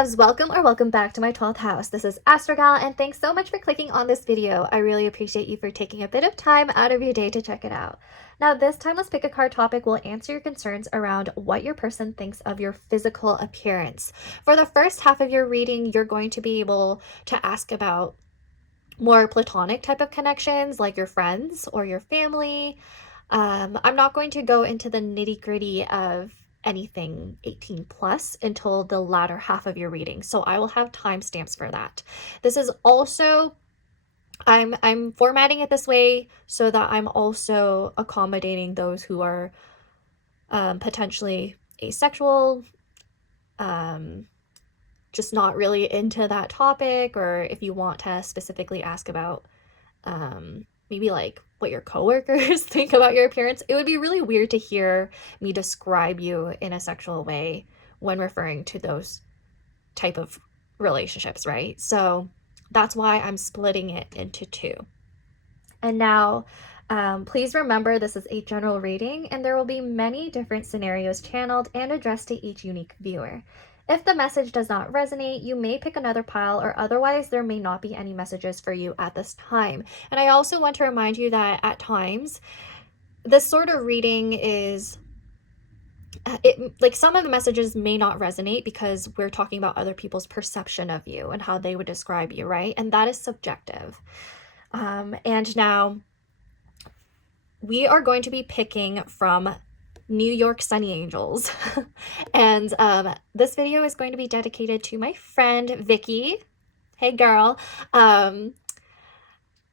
loves, welcome back to my 12th house. This is ASTROG L, and thanks so much for clicking on this video. I really appreciate you for taking a bit of time out of your day to check it out. Now, this timeless pick a card topic will answer your concerns around what your person thinks of your physical appearance. For the first half of your reading, you're going to be able to ask about more platonic type of connections, like your friends or your family. I'm not going to go into the nitty-gritty of anything 18 plus until the latter half of your reading, so I will have timestamps for that. This is also, I'm formatting it this way so that I'm also accommodating those who are potentially asexual, just not really into that topic, or if you want to specifically ask about maybe like what your coworkers think about your appearance. It would be really weird to hear me describe you in a sexual way when referring to those type of relationships, right? So that's why I'm splitting it into two. And now, please remember this is a general reading and there will be many different scenarios channeled and addressed to each unique viewer. If the message does not resonate, you may pick another pile, or otherwise there may not be any messages for you at this time. And I also want to remind you that at times, this sort of reading is, like some of the messages may not resonate because we're talking about other people's perception of you and how they would describe you, right? And that is subjective. And now we are going to be picking from New York Sunny Angels. And this video is going to be dedicated to my friend Vicky. Hey girl.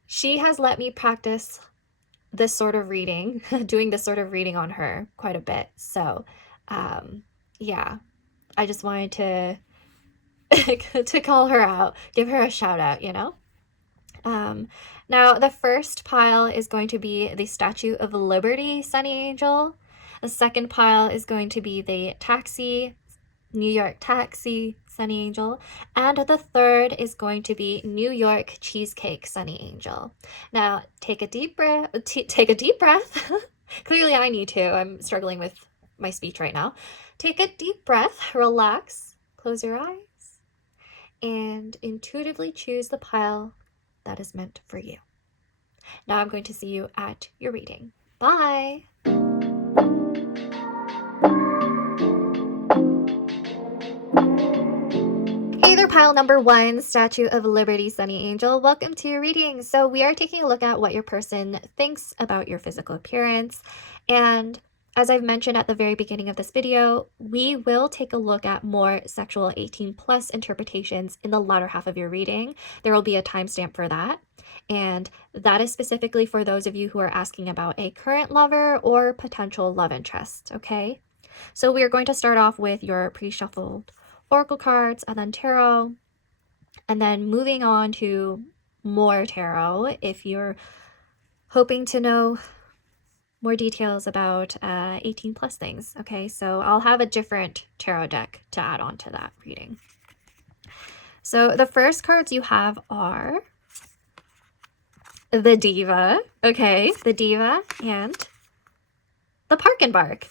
She has let me practice this sort of reading, doing this sort of reading on her quite a bit. So yeah, I just wanted to call her out, give her a shout out, you know? Now the first pile is going to be the Statue of Liberty Sunny Angel. The second pile is going to be the New York Taxi Sunny Angel. And the third is going to be New York Cheesecake Sunny Angel. Now, take a deep breath. Clearly I need to. I'm struggling with my speech right now. Take a deep breath, relax, close your eyes, and intuitively choose the pile that is meant for you. Now I'm going to see you at your reading. Bye! Hey there, pile number one, Statue of Liberty Sunny Angel. Welcome to your reading. So we are taking a look at what your person thinks about your physical appearance. And as I've mentioned at the very beginning of this video, we will take a look at more sexual 18 plus interpretations in the latter half of your reading. There will be a timestamp for that. And that is specifically for those of you who are asking about a current lover or potential love interest, okay? So we are going to start off with your pre-shuffled oracle cards and then tarot, and then moving on to more tarot if you're hoping to know more details about 18 plus things. Okay, so I'll have a different tarot deck to add on to that reading. So the first cards you have are the Diva, okay, the Diva and the Park and Bark.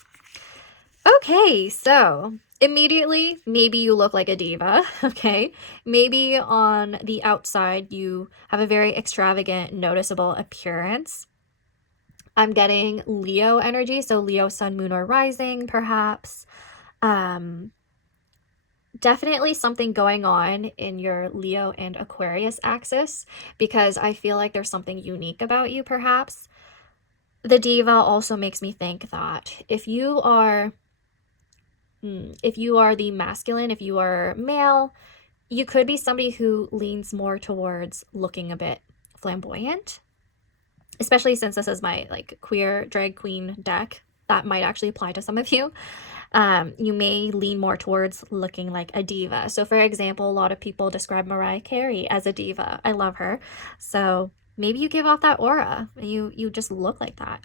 Okay, so immediately, maybe you look like a diva, okay? Maybe on the outside, you have a very extravagant, noticeable appearance. I'm getting Leo energy, so Leo, sun, moon, or rising, perhaps. Definitely something going on in your Leo and Aquarius axis, because I feel like there's something unique about you, perhaps. The Diva also makes me think that if you are the masculine, if you are male, you could be somebody who leans more towards looking a bit flamboyant, especially since this is my like queer drag queen deck. That might actually apply to some of you. You may lean more towards looking like a diva. So for example, a lot of people describe Mariah Carey as a diva. I love her. So maybe you give off that aura. You just look like that.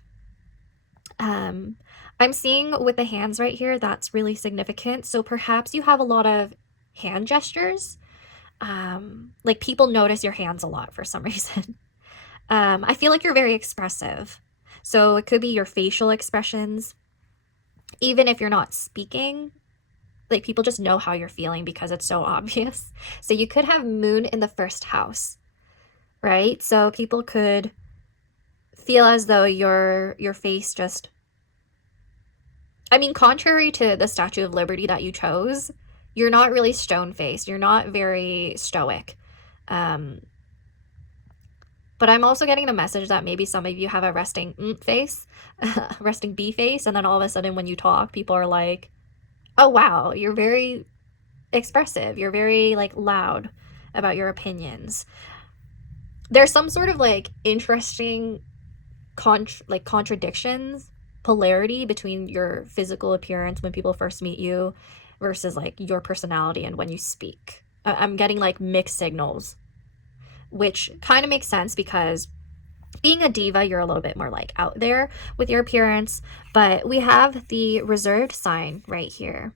I'm seeing with the hands right here, that's really significant. So perhaps you have a lot of hand gestures. Like people notice your hands a lot for some reason. I feel like you're very expressive. So it could be your facial expressions. Even if you're not speaking, like people just know how you're feeling because it's so obvious. So you could have moon in the first house, right? So people could feel as though your face just, I mean, contrary to the Statue of Liberty that you chose, you're not really stone faced. You're not very stoic. But I'm also getting the message that maybe some of you have a resting face, resting B face, and then all of a sudden when you talk, people are like, oh wow, you're very expressive. You're very like loud about your opinions. There's some sort of like interesting contradictions, polarity between your physical appearance when people first meet you versus like your personality and when you speak. I'm getting like mixed signals, which kind of makes sense because being a diva, you're a little bit more like out there with your appearance, but we have the reserved sign right here.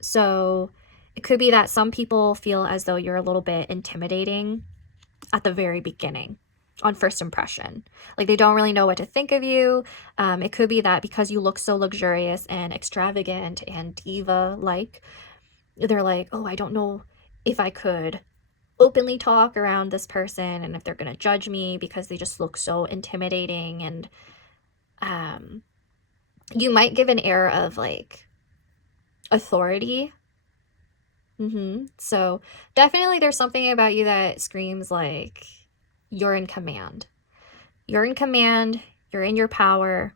So it could be that some people feel as though you're a little bit intimidating at the very beginning on first impression. Like they don't really know what to think of you. It could be that because you look so luxurious and extravagant and diva-like, they're like, oh, I don't know if I could openly talk around this person and if they're going to judge me because they just look so intimidating. And you might give an air of like authority. So definitely there's something about you that screams like you're in command. You're in command. You're in your power.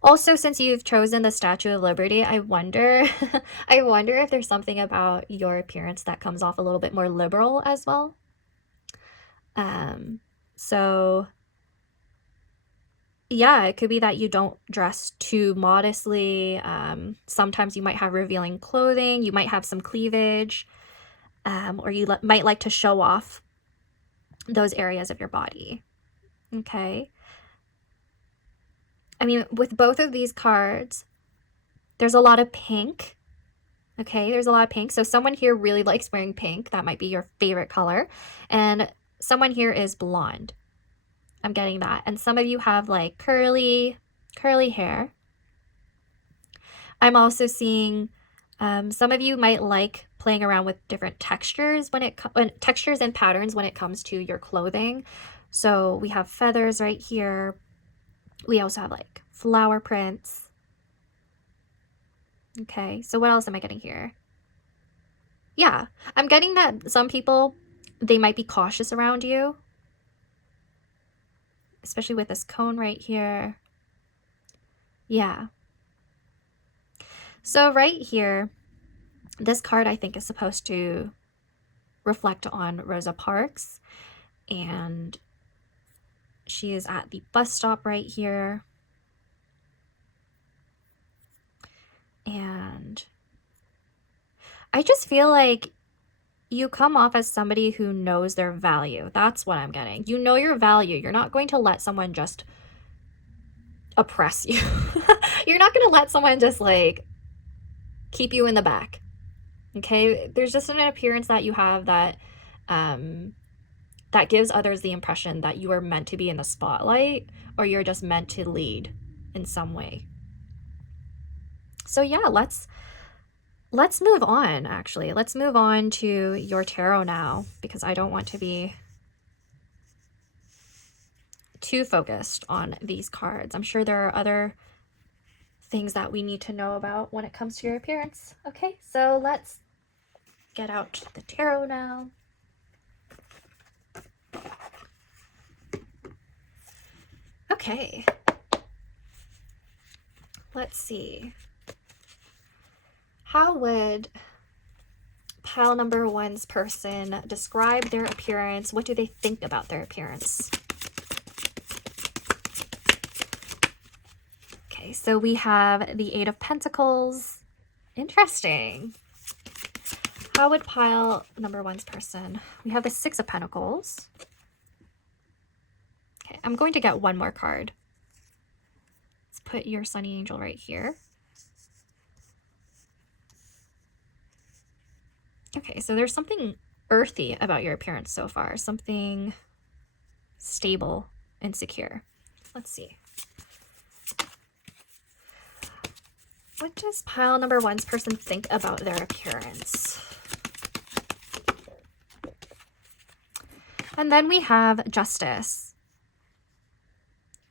Also, since you've chosen the Statue of Liberty, I wonder if there's something about your appearance that comes off a little bit more liberal as well. So yeah, it could be that you don't dress too modestly. Sometimes you might have revealing clothing. You might have some cleavage, or you might like to show off those areas of your body. Okay. I mean, with both of these cards, there's a lot of pink. Okay, there's a lot of pink. So someone here really likes wearing pink. That might be your favorite color. And someone here is blonde. I'm getting that. And some of you have like curly hair. I'm also seeing some of you might like playing around with different textures textures and patterns when it comes to your clothing. So we have feathers right here. We also have like flower prints. Okay, so what else am I getting here? Yeah, I'm getting that some people, they might be cautious around you, especially with this cone right here. Yeah. So right here, this card I think is supposed to reflect on Rosa Parks, and she is at the bus stop right here. And I just feel like you come off as somebody who knows their value. That's what I'm getting. You know your value. You're not going to let someone just oppress you. You're not going to let someone just like keep you in the back. Okay? There's just an appearance that you have that that gives others the impression that you are meant to be in the spotlight, or you're just meant to lead in some way. So yeah, let's move on, actually. Let's move on to your tarot now, because I don't want to be too focused on these cards. I'm sure there are other things that we need to know about when it comes to your appearance. Okay, so let's get out the tarot now. Okay. Let's see. How would pile number one's person describe their appearance? What do they think about their appearance? Okay, so we have the Eight of Pentacles. Interesting. How would pile number one's person? We have the Six of Pentacles. Okay, I'm going to get one more card. Let's put your Sunny Angel right here. Okay, so there's something earthy about your appearance so far. Something stable and secure. Let's see. What does pile number one's person think about their appearance? And then we have Justice.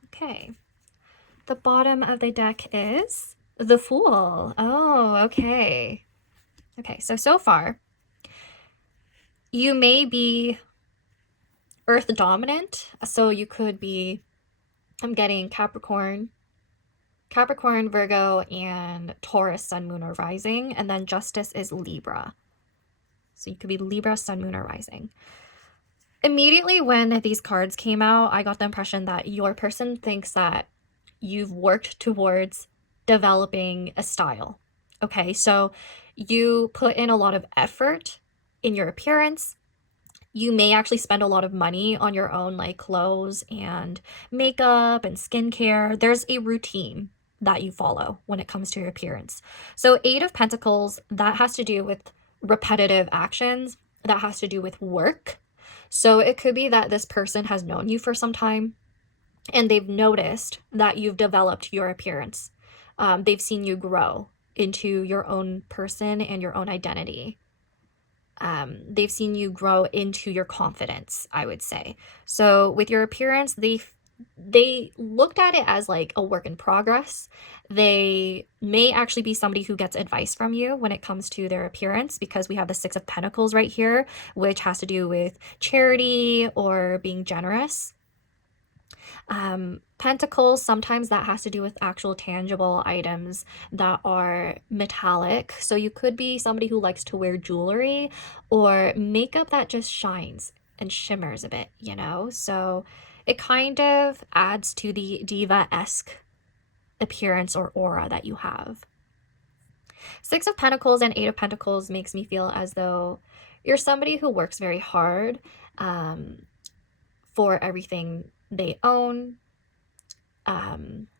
Okay. The bottom of the deck is the Fool. Oh, okay. Okay, so far, you may be Earth dominant. So you could be, I'm getting Capricorn, Virgo, and Taurus, Sun, Moon, or Rising. And then Justice is Libra. So you could be Libra, Sun, Moon, or Rising. Immediately when these cards came out, I got the impression that your person thinks that you've worked towards developing a style. Okay, so you put in a lot of effort in your appearance. You may actually spend a lot of money on your own, like clothes and makeup and skincare. There's a routine that you follow when it comes to your appearance. So Eight of Pentacles, that has to do with repetitive actions. That has to do with work. So it could be that this person has known you for some time and they've noticed that you've developed your appearance. They've seen you grow into your own person and your own identity. They've seen you grow into your confidence, I would say. So with your appearance, they looked at it as like a work in progress. They may actually be somebody who gets advice from you when it comes to their appearance, because we have the Six of Pentacles right here, which has to do with charity or being generous. Pentacles, sometimes that has to do with actual tangible items that are metallic. So you could be somebody who likes to wear jewelry or makeup that just shines and shimmers a bit, you know? So it kind of adds to the diva-esque appearance or aura that you have. Six of Pentacles and Eight of Pentacles makes me feel as though you're somebody who works very hard for everything they own.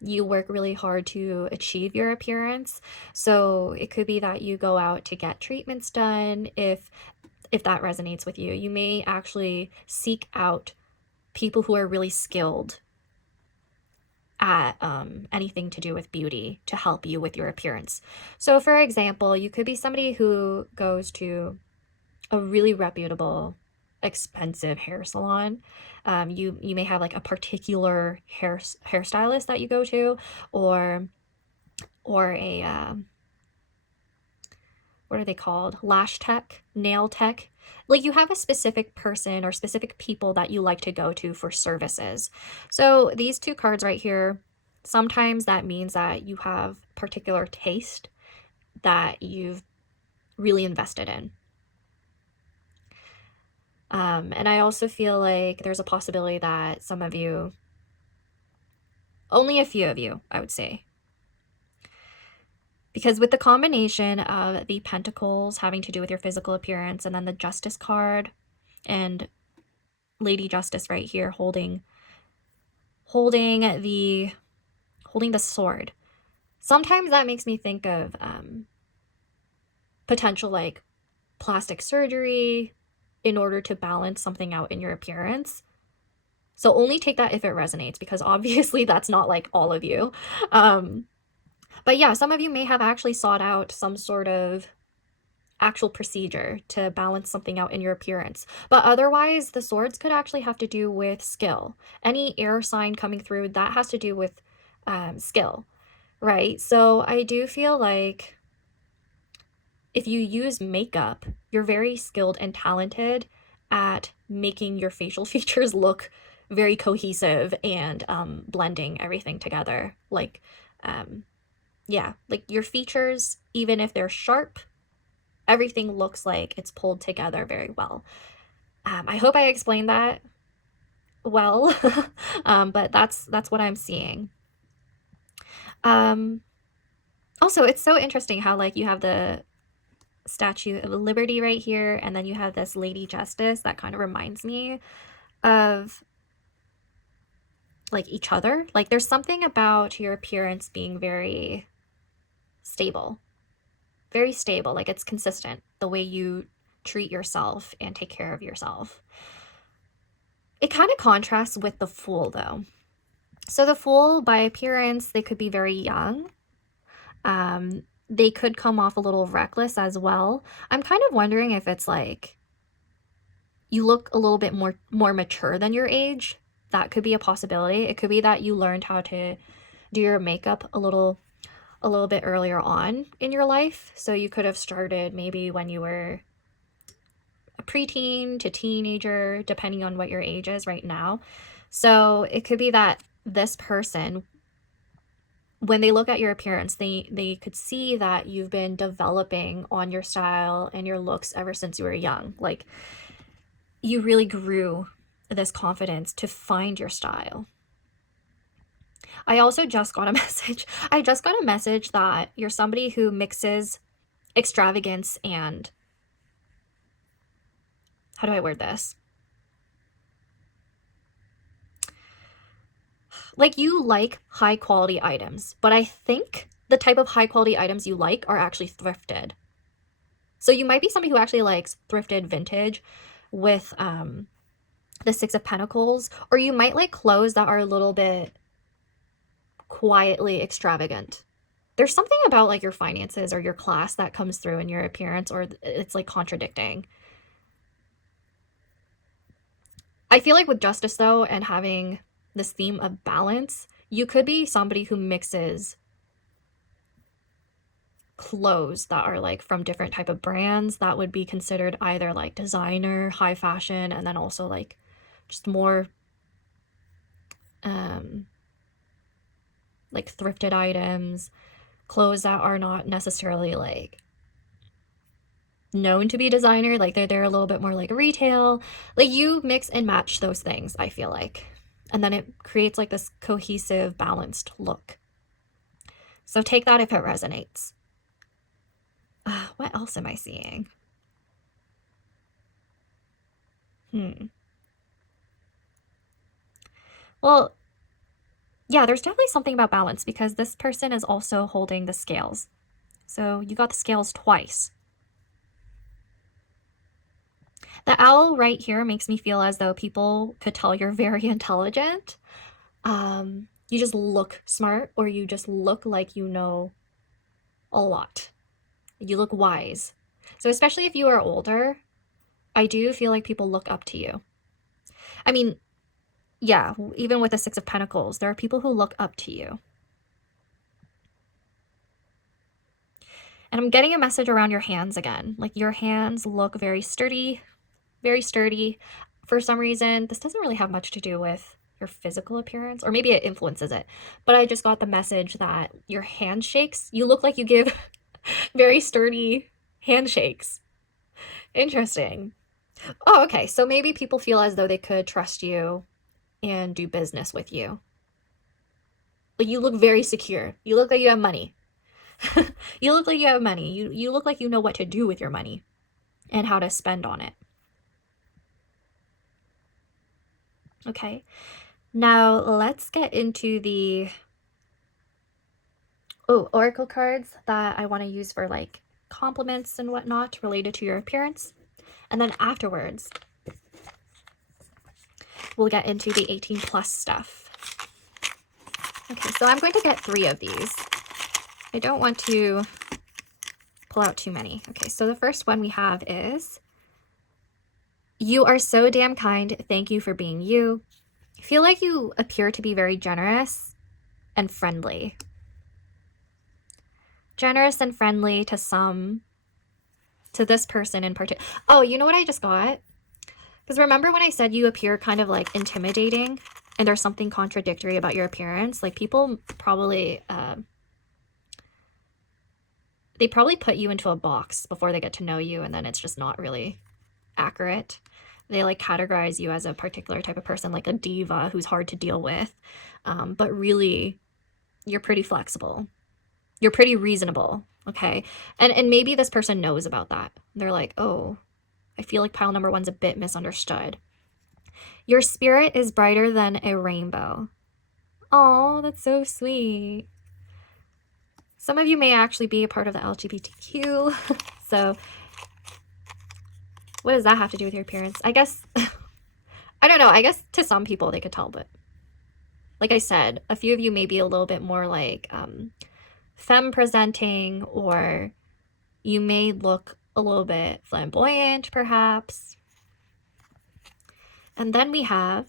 You work really hard to achieve your appearance. So it could be that you go out to get treatments done. If that resonates with you, you may actually seek out people who are really skilled at anything to do with beauty to help you with your appearance. So for example, you could be somebody who goes to a really reputable, expensive hair salon. You may have like a particular hairstylist that you go to, or a what are they called? Lash tech, nail tech. Like you have a specific person or specific people that you like to go to for services. So these two cards right here, sometimes that means that you have particular taste that you've really invested in. And I also feel like there's a possibility that some of you, only a few of you, I would say, because with the combination of the Pentacles having to do with your physical appearance, and then the Justice card and Lady Justice right here holding the sword, sometimes that makes me think of potential like plastic surgery in order to balance something out in your appearance. So only take that if it resonates, because obviously that's not like all of you. But yeah, some of you may have actually sought out some sort of actual procedure to balance something out in your appearance. But otherwise, the swords could actually have to do with skill. Any air sign coming through, that has to do with skill, right? So I do feel like if you use makeup, you're very skilled and talented at making your facial features look very cohesive and blending everything together. Like, yeah, like your features, even if they're sharp, everything looks like it's pulled together very well. I hope I explained that well, but that's what I'm seeing. Also, it's so interesting how like you have the Statue of Liberty right here, and then you have this Lady Justice that kind of reminds me of like each other. Like there's something about your appearance being very stable, like it's consistent, the way you treat yourself and take care of yourself. It kind of contrasts with the Fool though. So the Fool, by appearance, they could be very young. They could come off a little reckless as well. I'm kind of wondering if it's like you look a little bit more mature than your age. That could be a possibility. It could be that you learned how to do your makeup a little bit earlier on in your life. So you could have started maybe when you were a preteen to teenager, depending on what your age is right now. So it could be that this person, when they look at your appearance, they could see that you've been developing on your style and your looks ever since you were young. Like, you really grew this confidence to find your style. I also just got a message. I just got a message that you're somebody who mixes extravagance and, how do I word this? Like, you like high quality items, but I think the type of high quality items you like are actually thrifted. So you might be somebody who actually likes thrifted vintage with the Six of Pentacles, or you might like clothes that are a little bit quietly extravagant. There's something about like your finances or your class that comes through in your appearance, or it's like contradicting. I feel like with justice though, and having this theme of balance, you could be somebody who mixes clothes that are like from different type of brands that would be considered either like designer, high fashion, and then also like just more like thrifted items, clothes that are not necessarily like known to be designer, like they're a little bit more like retail. Like, you mix and match those things, I feel like, and then it creates like this cohesive, balanced look. So take that if it resonates. What else am I seeing? Well, yeah, there's definitely something about balance because this person is also holding the scales. So you got the scales twice. The owl right here makes me feel as though people could tell you're very intelligent. You just look smart, or you just look like you know a lot. You look wise. So especially if you are older, I do feel like people look up to you. I mean, yeah, even with the Six of Pentacles, there are people who look up to you. And I'm getting a message around your hands again. Like, your hands look very sturdy, very sturdy. For some reason, this doesn't really have much to do with your physical appearance, or maybe it influences it. But I just got the message that your handshakes, you look like you give very sturdy handshakes. Interesting. Oh, okay. So maybe people feel as though they could trust you and do business with you. Like, you look very secure. You look like you have money. You look like you have money. You look like you know what to do with your money and how to spend on it. Okay. Now let's get into the oracle cards that I want to use for like compliments and whatnot related to your appearance. And then afterwards, we'll get into the 18 plus stuff. Okay, so I'm going to get 3 of these. I don't want to pull out too many. Okay, so the first one we have is, you are so damn kind. Thank you for being you. I feel like you appear to be very generous and friendly. Generous and friendly to this person in particular. Oh, you know what I just got? Because remember when I said you appear kind of like intimidating and there's something contradictory about your appearance? Like, people probably, they probably put you into a box before they get to know you, and then it's just not really accurate. They like categorize you as a particular type of person, like a diva who's hard to deal with. But really, you're pretty flexible. You're pretty reasonable, okay? And maybe this person knows about that. They're like, oh, I feel like pile number 1's a bit misunderstood. Your spirit is brighter than a rainbow. Oh, that's so sweet. Some of you may actually be a part of the LGBTQ. So what does that have to do with your appearance? I guess, I don't know. I guess to some people they could tell, but like I said, a few of you may be a little bit more like femme presenting, or you may look a little bit flamboyant, perhaps. And then we have,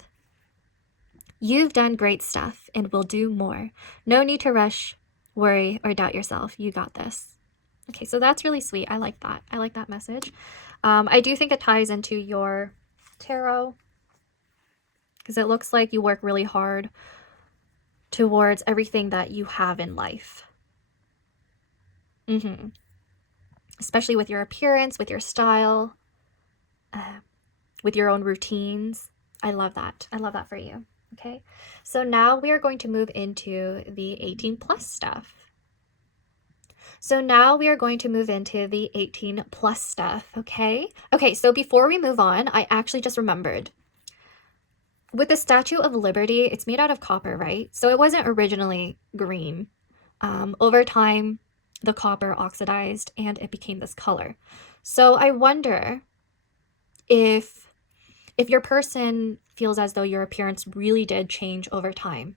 you've done great stuff and will do more. No need to rush, worry, or doubt yourself. You got this. Okay, so that's really sweet. I like that. I like that message. I do think it ties into your tarot, because it looks like you work really hard towards everything that you have in life. Especially with your appearance, with your style, with your own routines. I love that. I love that for you. Okay, so now we are going to move into the 18 plus stuff. So now we are going to move into the 18 plus stuff, okay? Okay, so before we move on, I actually just remembered. With the Statue of Liberty, it's made out of copper, right? So it wasn't originally green. Over time, the copper oxidized and it became this color. So I wonder if your person feels as though your appearance really did change over time,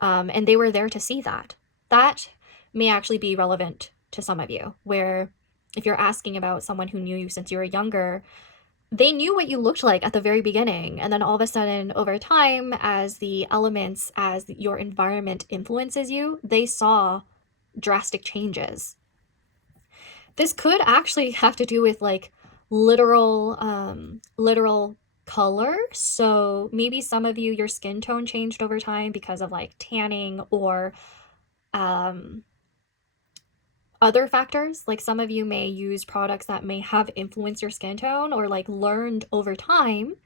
and they were there to see that. That may actually be relevant to some of you, where if you're asking about someone who knew you since you were younger, they knew what you looked like at the very beginning, and then all of a sudden over time, as the elements, as your environment influences you, they saw drastic changes. This could actually have to do with like literal color. So maybe some of you, your skin tone changed over time because of like tanning or other factors. Like some of you may use products that may have influenced your skin tone, or like learned over time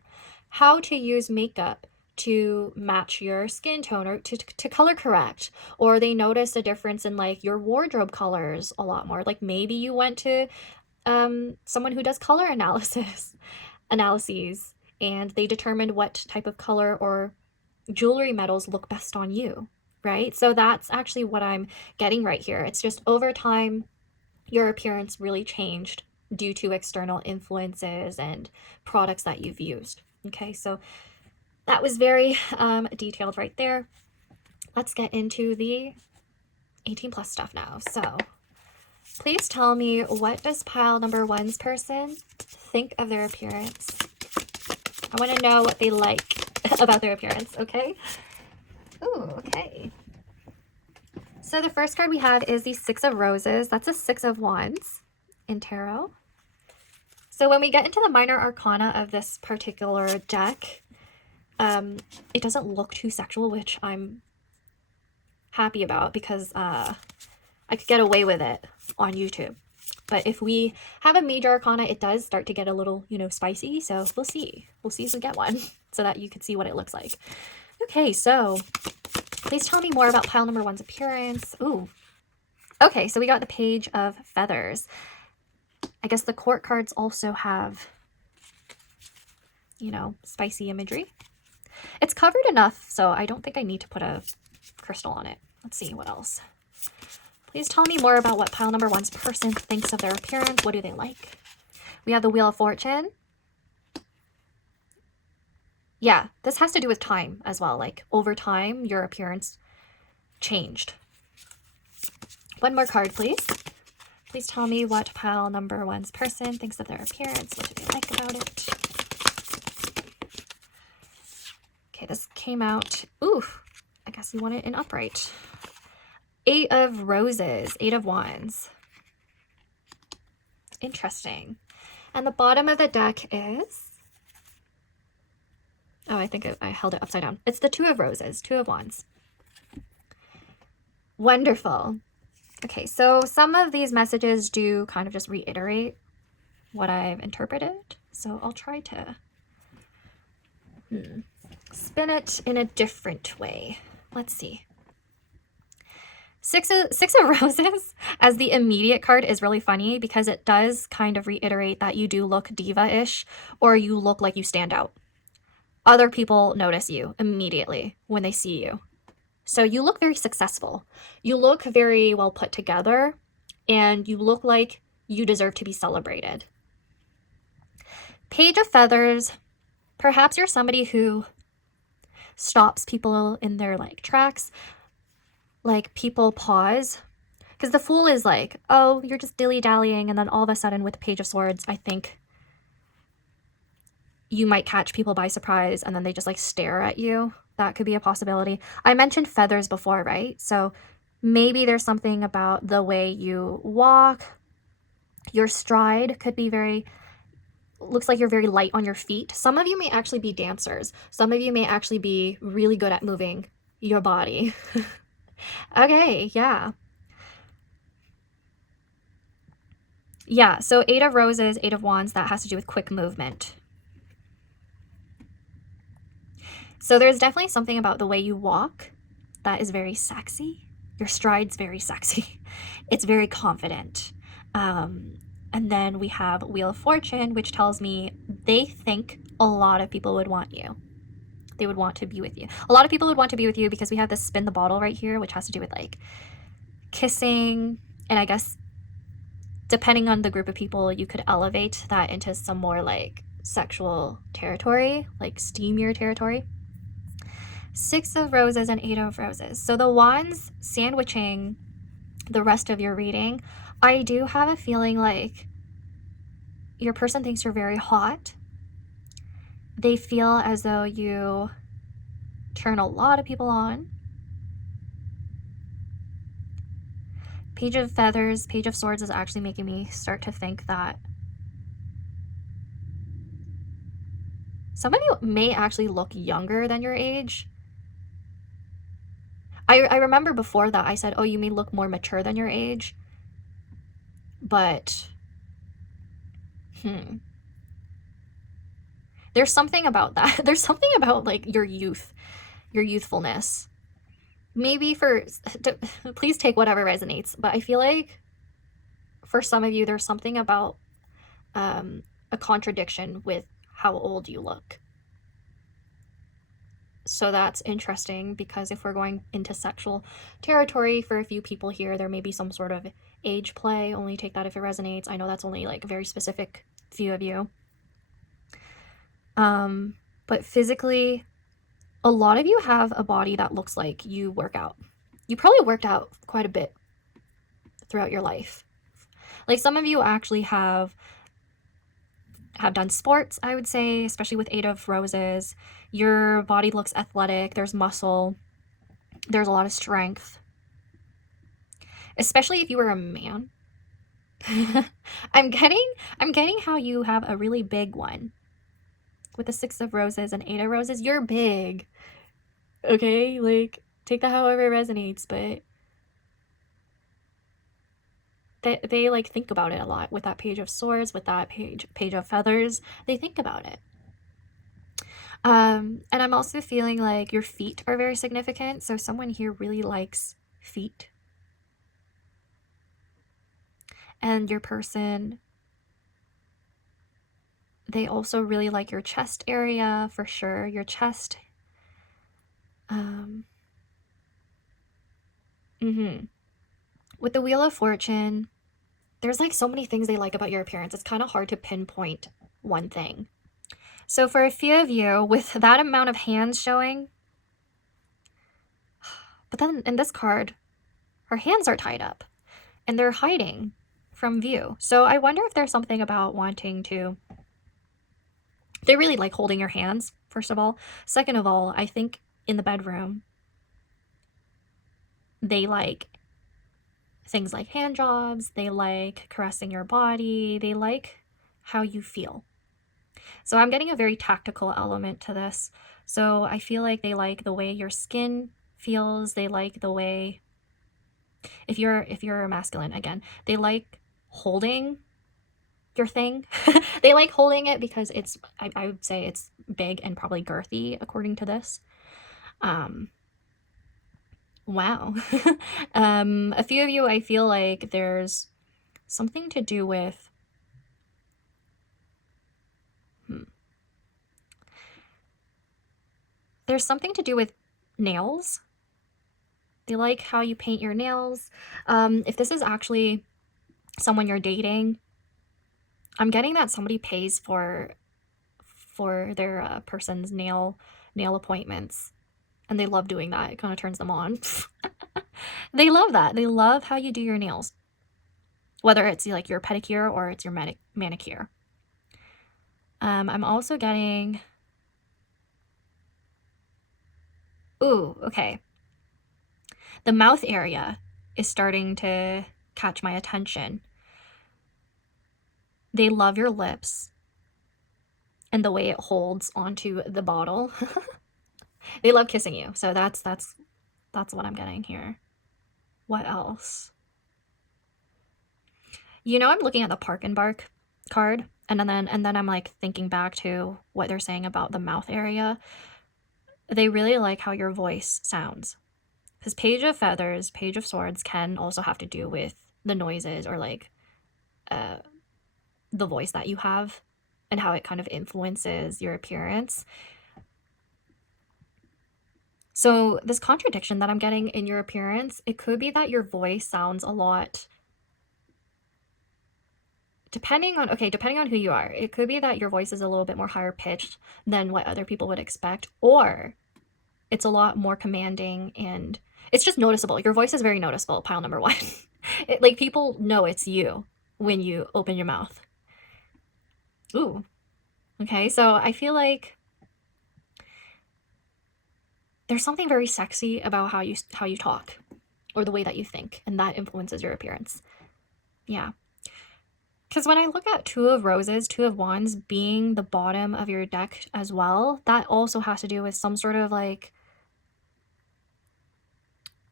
how to use makeup to match your skin tone, or to color correct, or they noticed a difference in like your wardrobe colors a lot more. Like maybe you went to someone who does color analyses and they determined what type of color or jewelry metals look best on you, right? So that's actually what I'm getting right here. It's just over time, your appearance really changed due to external influences and products that you've used. Okay, so that was very detailed right there. Let's get into the 18 plus stuff now. So please tell me, what does pile number one's person think of their appearance? I want to know what they like about their appearance, okay? Ooh, okay. So the first card we have is the Six of Roses. That's a Six of Wands in tarot. So when we get into the minor arcana of this particular deck, it doesn't look too sexual, which I'm happy about, because I could get away with it on YouTube. But if we have a major arcana, it does start to get a little, spicy. So we'll see. We'll see if we get one so that you can see what it looks like. Okay, so please tell me more about pile number one's appearance. Ooh. Okay, so we got the Page of Feathers. I guess the court cards also have, spicy imagery. It's covered enough, so I don't think I need to put a crystal on it. Let's see, what else? Please tell me more about what pile number one's person thinks of their appearance. What do they like? We have the Wheel of Fortune. Yeah, this has to do with time as well. Like, over time, your appearance changed. One more card, please. Please tell me what pile number one's person thinks of their appearance. What do they like about it? Okay, this came out. Ooh, I guess you want it in upright. Eight of Roses, Eight of Wands. Interesting. And the bottom of the deck is... Oh, I think I held it upside down. It's the Two of Roses, Two of Wands. Wonderful. Okay, so some of these messages do kind of just reiterate what I've interpreted. So I'll try to spin it in a different way. Let's see. Six of Roses as the immediate card is really funny, because it does kind of reiterate that you do look diva-ish, or you look like you stand out. Other people notice you immediately when they see you. So you look very successful. You look very well put together, and you look like you deserve to be celebrated. Page of Feathers. Perhaps you're somebody who stops people in their tracks. Like, people pause Because the Fool is like, oh, you're just dilly-dallying, and then all of a sudden with the Page of Swords, I think you might catch people by surprise and then they just like stare at you. That could be a possibility. I mentioned feathers before, right? So maybe there's something about the way you walk. Your stride could be looks like you're very light on your feet. Some of you may actually be dancers. Some of you may actually be really good at moving your body. Okay, yeah. Yeah, so 8 of Roses, 8 of Wands, that has to do with quick movement. So there's definitely something about the way you walk that is very sexy. Your stride's very sexy. It's very confident. And then we have Wheel of Fortune, which tells me they think a lot of people would want you. They would want to be with you. A lot of people would want to be with you because we have this spin the bottle right here, which has to do with like kissing. And I guess depending on the group of people, you could elevate that into some more like sexual territory, like steamier territory. 6 of Roses and 8 of Roses. So the Wands sandwiching the rest of your reading, I do have a feeling like your person thinks you're very hot. They feel as though you turn a lot of people on. Page of Feathers, Page of Swords is actually making me start to think that some of you may actually look younger than your age. I remember before that I said, oh, you may look more mature than your age. But, there's something about that. There's something about like your youth, your youthfulness. Maybe please take whatever resonates, but I feel like for some of you, there's something about a contradiction with how old you look. So that's interesting because if we're going into sexual territory for a few people here, there may be some sort of age play. Only take that if it resonates. I know that's only like a very specific few of you. But physically, a lot of you have a body that looks like you work out. You probably worked out quite a bit throughout your life. Like some of you actually have done sports, I would say, especially with 8 of Roses. Your body looks athletic. There's muscle. There's a lot of strength. Especially if you were a man. I'm getting how you have a really big one. With the 6 of Roses and 8 of Roses, you're big. Okay? Like, take that however it resonates, but they like think about it a lot with that Page of Swords, with that page of Feathers. They think about it. And I'm also feeling like your feet are very significant. So someone here really likes feet. And your person, they also really like your chest area for sure. Your chest. With the Wheel of Fortune, there's like so many things they like about your appearance. It's kind of hard to pinpoint one thing. So for a few of you, with that amount of hands showing, but then in this card, her hands are tied up and they're hiding from view. So I wonder if there's something about wanting to, they really like holding your hands, first of all. Second of all, I think in the bedroom, they like things like hand jobs, they like caressing your body, they like how you feel. So I'm getting a very tactical element to this. So I feel like they like the way your skin feels, they like the way, if you're a masculine, again, they like holding your thing. They like holding it because it's, I would say it's big and probably girthy according to this. Wow. A few of you, I feel like there's something to do with there's something to do with nails. They like how you paint your nails. If this is actually someone you're dating, I'm getting that somebody pays for their person's nail appointments, and they love doing that. It kind of turns them on. They love that. They love how you do your nails, whether it's like your pedicure or it's your manicure. I'm also getting, ooh, okay. The mouth area is starting to catch my attention. They love your lips and the way it holds onto the bottle. They love kissing you. So that's what I'm getting here. What else? You know, I'm looking at the Park and Bark card, and then I'm like thinking back to what they're saying about the mouth area. They really like how your voice sounds. Because Page of Feathers, Page of Swords can also have to do with the noises or like the voice that you have and how it kind of influences your appearance. So this contradiction that I'm getting in your appearance, it could be that your voice sounds a lot, depending on who you are, it could be that your voice is a little bit more higher pitched than what other people would expect, or it's a lot more commanding and it's just noticeable. Your voice is very noticeable, pile number one. Like people know it's you when you open your mouth. Ooh. Okay, so I feel like there's something very sexy about how you talk or the way that you think, and that influences your appearance. Yeah. Because when I look at Two of Roses, Two of Wands being the bottom of your deck as well, that also has to do with some sort of like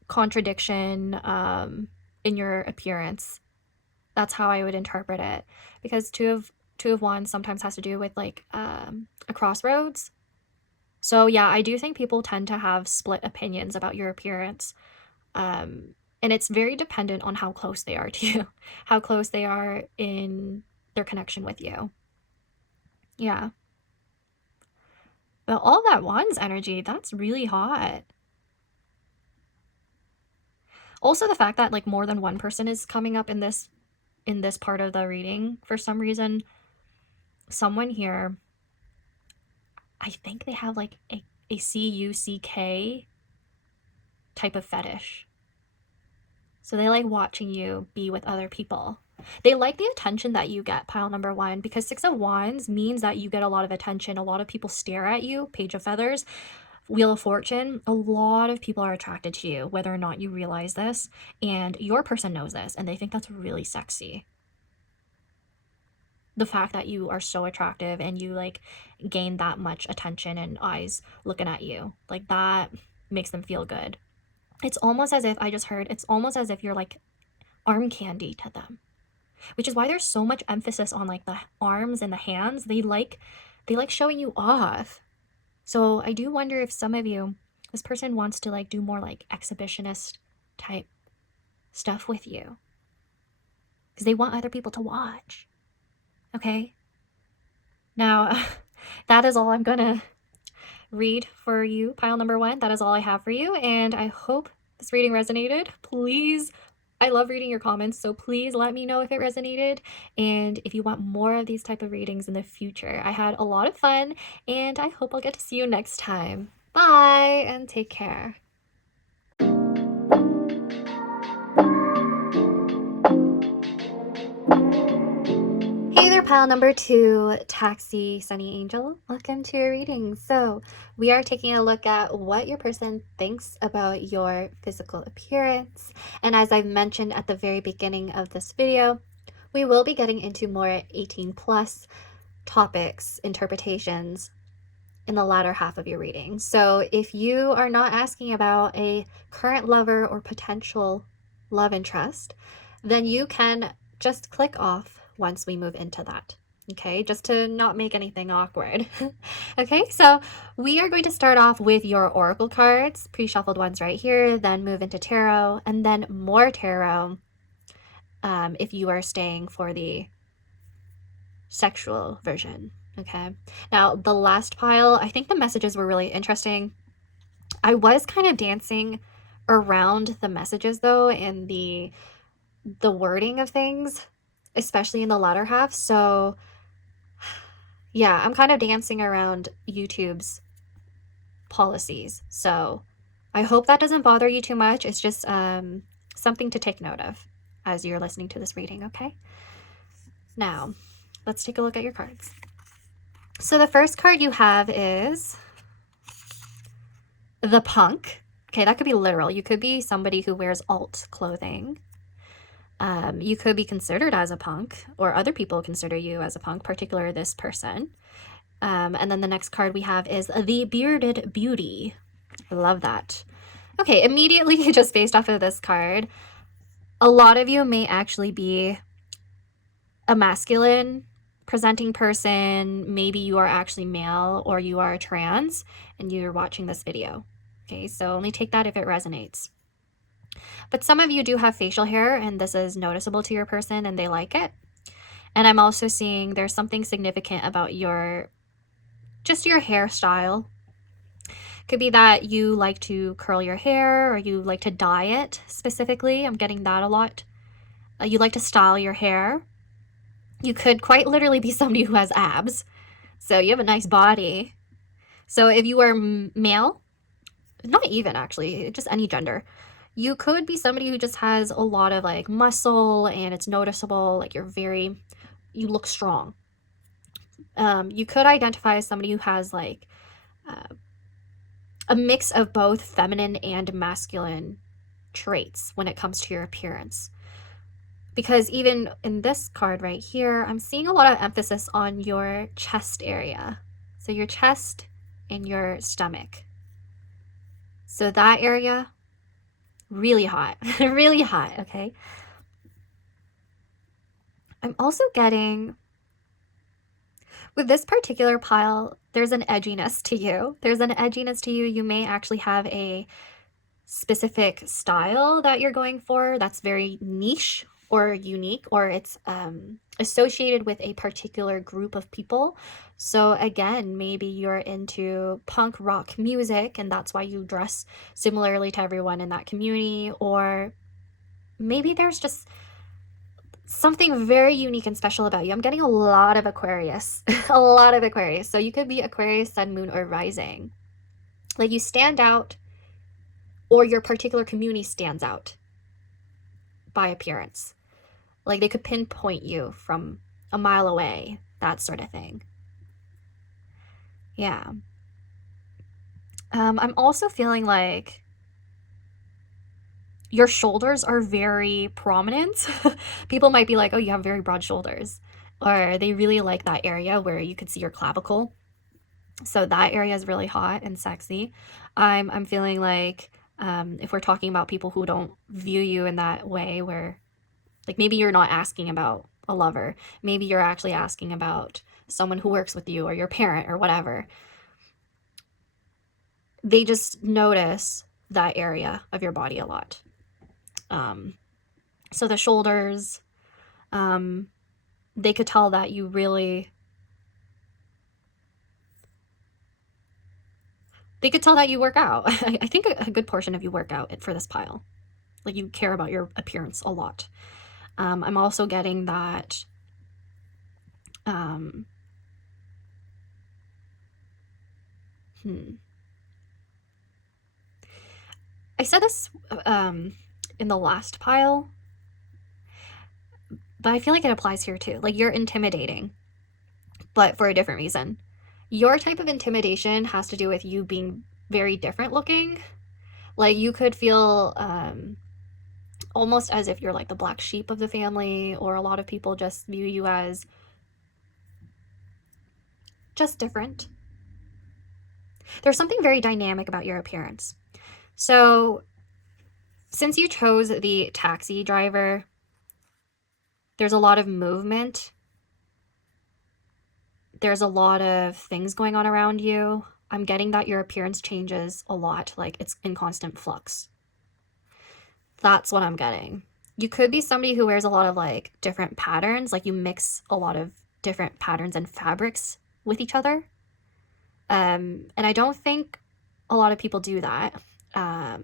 contradiction in your appearance. That's how I would interpret it. Because Two of Wands sometimes has to do with like a crossroads. So yeah, I do think people tend to have split opinions about your appearance. And it's very dependent on how close they are to you, how close they are in their connection with you. Yeah. But all that Wands energy, that's really hot. Also the fact that like more than one person is coming up in this part of the reading for some reason. Someone here, I think they have like a CUCK type of fetish. So they like watching you be with other people. They like the attention that you get, pile number one, because Six of Wands means that you get a lot of attention. A lot of people stare at you. Page of Feathers, Wheel of Fortune. A lot of people are attracted to you, whether or not you realize this. And your person knows this, and they think that's really sexy. The fact that you are so attractive and you like gain that much attention and eyes looking at you, like that makes them feel good. It's almost as if it's almost as if you're like arm candy to them, which is why there's so much emphasis on like the arms and the hands. They like showing you off. So I do wonder if some of you, this person wants to like do more like exhibitionist type stuff with you because they want other people to watch. Okay. Now, that is all I'm gonna read for you, pile number one. That is all I have for you, and I hope this reading resonated. Please, I love reading your comments, so please let me know if it resonated and if you want more of these type of readings in the future. I had a lot of fun, and I hope I'll get to see you next time. Bye, and take care. Hey there, pile number two, Taxi Sunny Angel. Welcome to your reading. So we are taking a look at what your person thinks about your physical appearance. And as I've mentioned at the very beginning of this video, we will be getting into more 18 plus topics, interpretations in the latter half of your reading. So if you are not asking about a current lover or potential love interest, then you can just click off once we move into that. Okay, just to not make anything awkward. Okay, so we are going to start off with your oracle cards, pre-shuffled ones right here, then move into tarot, and then more tarot if you are staying for the sexual version. Okay, now the last pile, I think the messages were really interesting. I was kind of dancing around the messages though, and the wording of things, especially in the latter half. So yeah, I'm kind of dancing around YouTube's policies. So I hope that doesn't bother you too much. It's just something to take note of as you're listening to this reading, okay? Now, let's take a look at your cards. So the first card you have is the punk. Okay, that could be literal. You could be somebody who wears alt clothing. You could be considered as a punk, or other people consider you as a punk, particularly this person. And then the next card we have is the Bearded Beauty. I love that. Okay, immediately, just based off of this card, a lot of you may actually be a masculine presenting person. Maybe you are actually male, or you are trans and you're watching this video. Okay, so only take that if it resonates. But some of you do have facial hair, and this is noticeable to your person and they like it. And I'm also seeing there's something significant about your hairstyle. Could be that you like to curl your hair, or you like to dye it specifically. I'm getting that a lot. You like to style your hair. You could quite literally be somebody who has abs. So you have a nice body. So if you are male, not even actually, just any gender, you could be somebody who just has a lot of like muscle, and it's noticeable, like you look strong. You could identify as somebody who has like a mix of both feminine and masculine traits when it comes to your appearance. Because even in this card right here, I'm seeing a lot of emphasis on your chest area. So your chest and your stomach. So that area, really hot, really hot, okay? I'm also getting, with this particular pile, there's an edginess to you. There's an edginess to you. You may actually have a specific style that you're going for that's very niche or unique, or it's associated with a particular group of people. So again, maybe you're into punk rock music and that's why you dress similarly to everyone in that community, or maybe there's just something very unique and special about you. I'm getting a lot of Aquarius, a lot of Aquarius. So you could be Aquarius, sun, moon, or rising. Like you stand out, or your particular community stands out by appearance. Like they could pinpoint you from a mile away, that sort of thing. Yeah. I'm also feeling like your shoulders are very prominent. People might be like, oh, you have very broad shoulders. Or they really like that area where you could see your clavicle. So that area is really hot and sexy. I'm feeling like if we're talking about people who don't view you in that way, where like maybe you're not asking about a lover, maybe you're actually asking about someone who works with you or your parent or whatever. They just notice that area of your body a lot. So the shoulders, they could tell that you really, they could tell that you work out. I think a good portion of you work out for this pile. Like you care about your appearance a lot. I'm also getting that I said this in the last pile, but I feel like it applies here too. Like you're intimidating, but for a different reason. Your type of intimidation has to do with you being very different looking. Like you could feel almost as if you're like the black sheep of the family, or a lot of people just view you as just different. There's something very dynamic about your appearance. So since you chose the taxi driver, there's a lot of movement. There's a lot of things going on around you. I'm getting that your appearance changes a lot, like it's in constant flux. That's what I'm getting. You could be somebody who wears a lot of like different patterns, like you mix a lot of different patterns and fabrics with each other. And I don't think a lot of people do that, at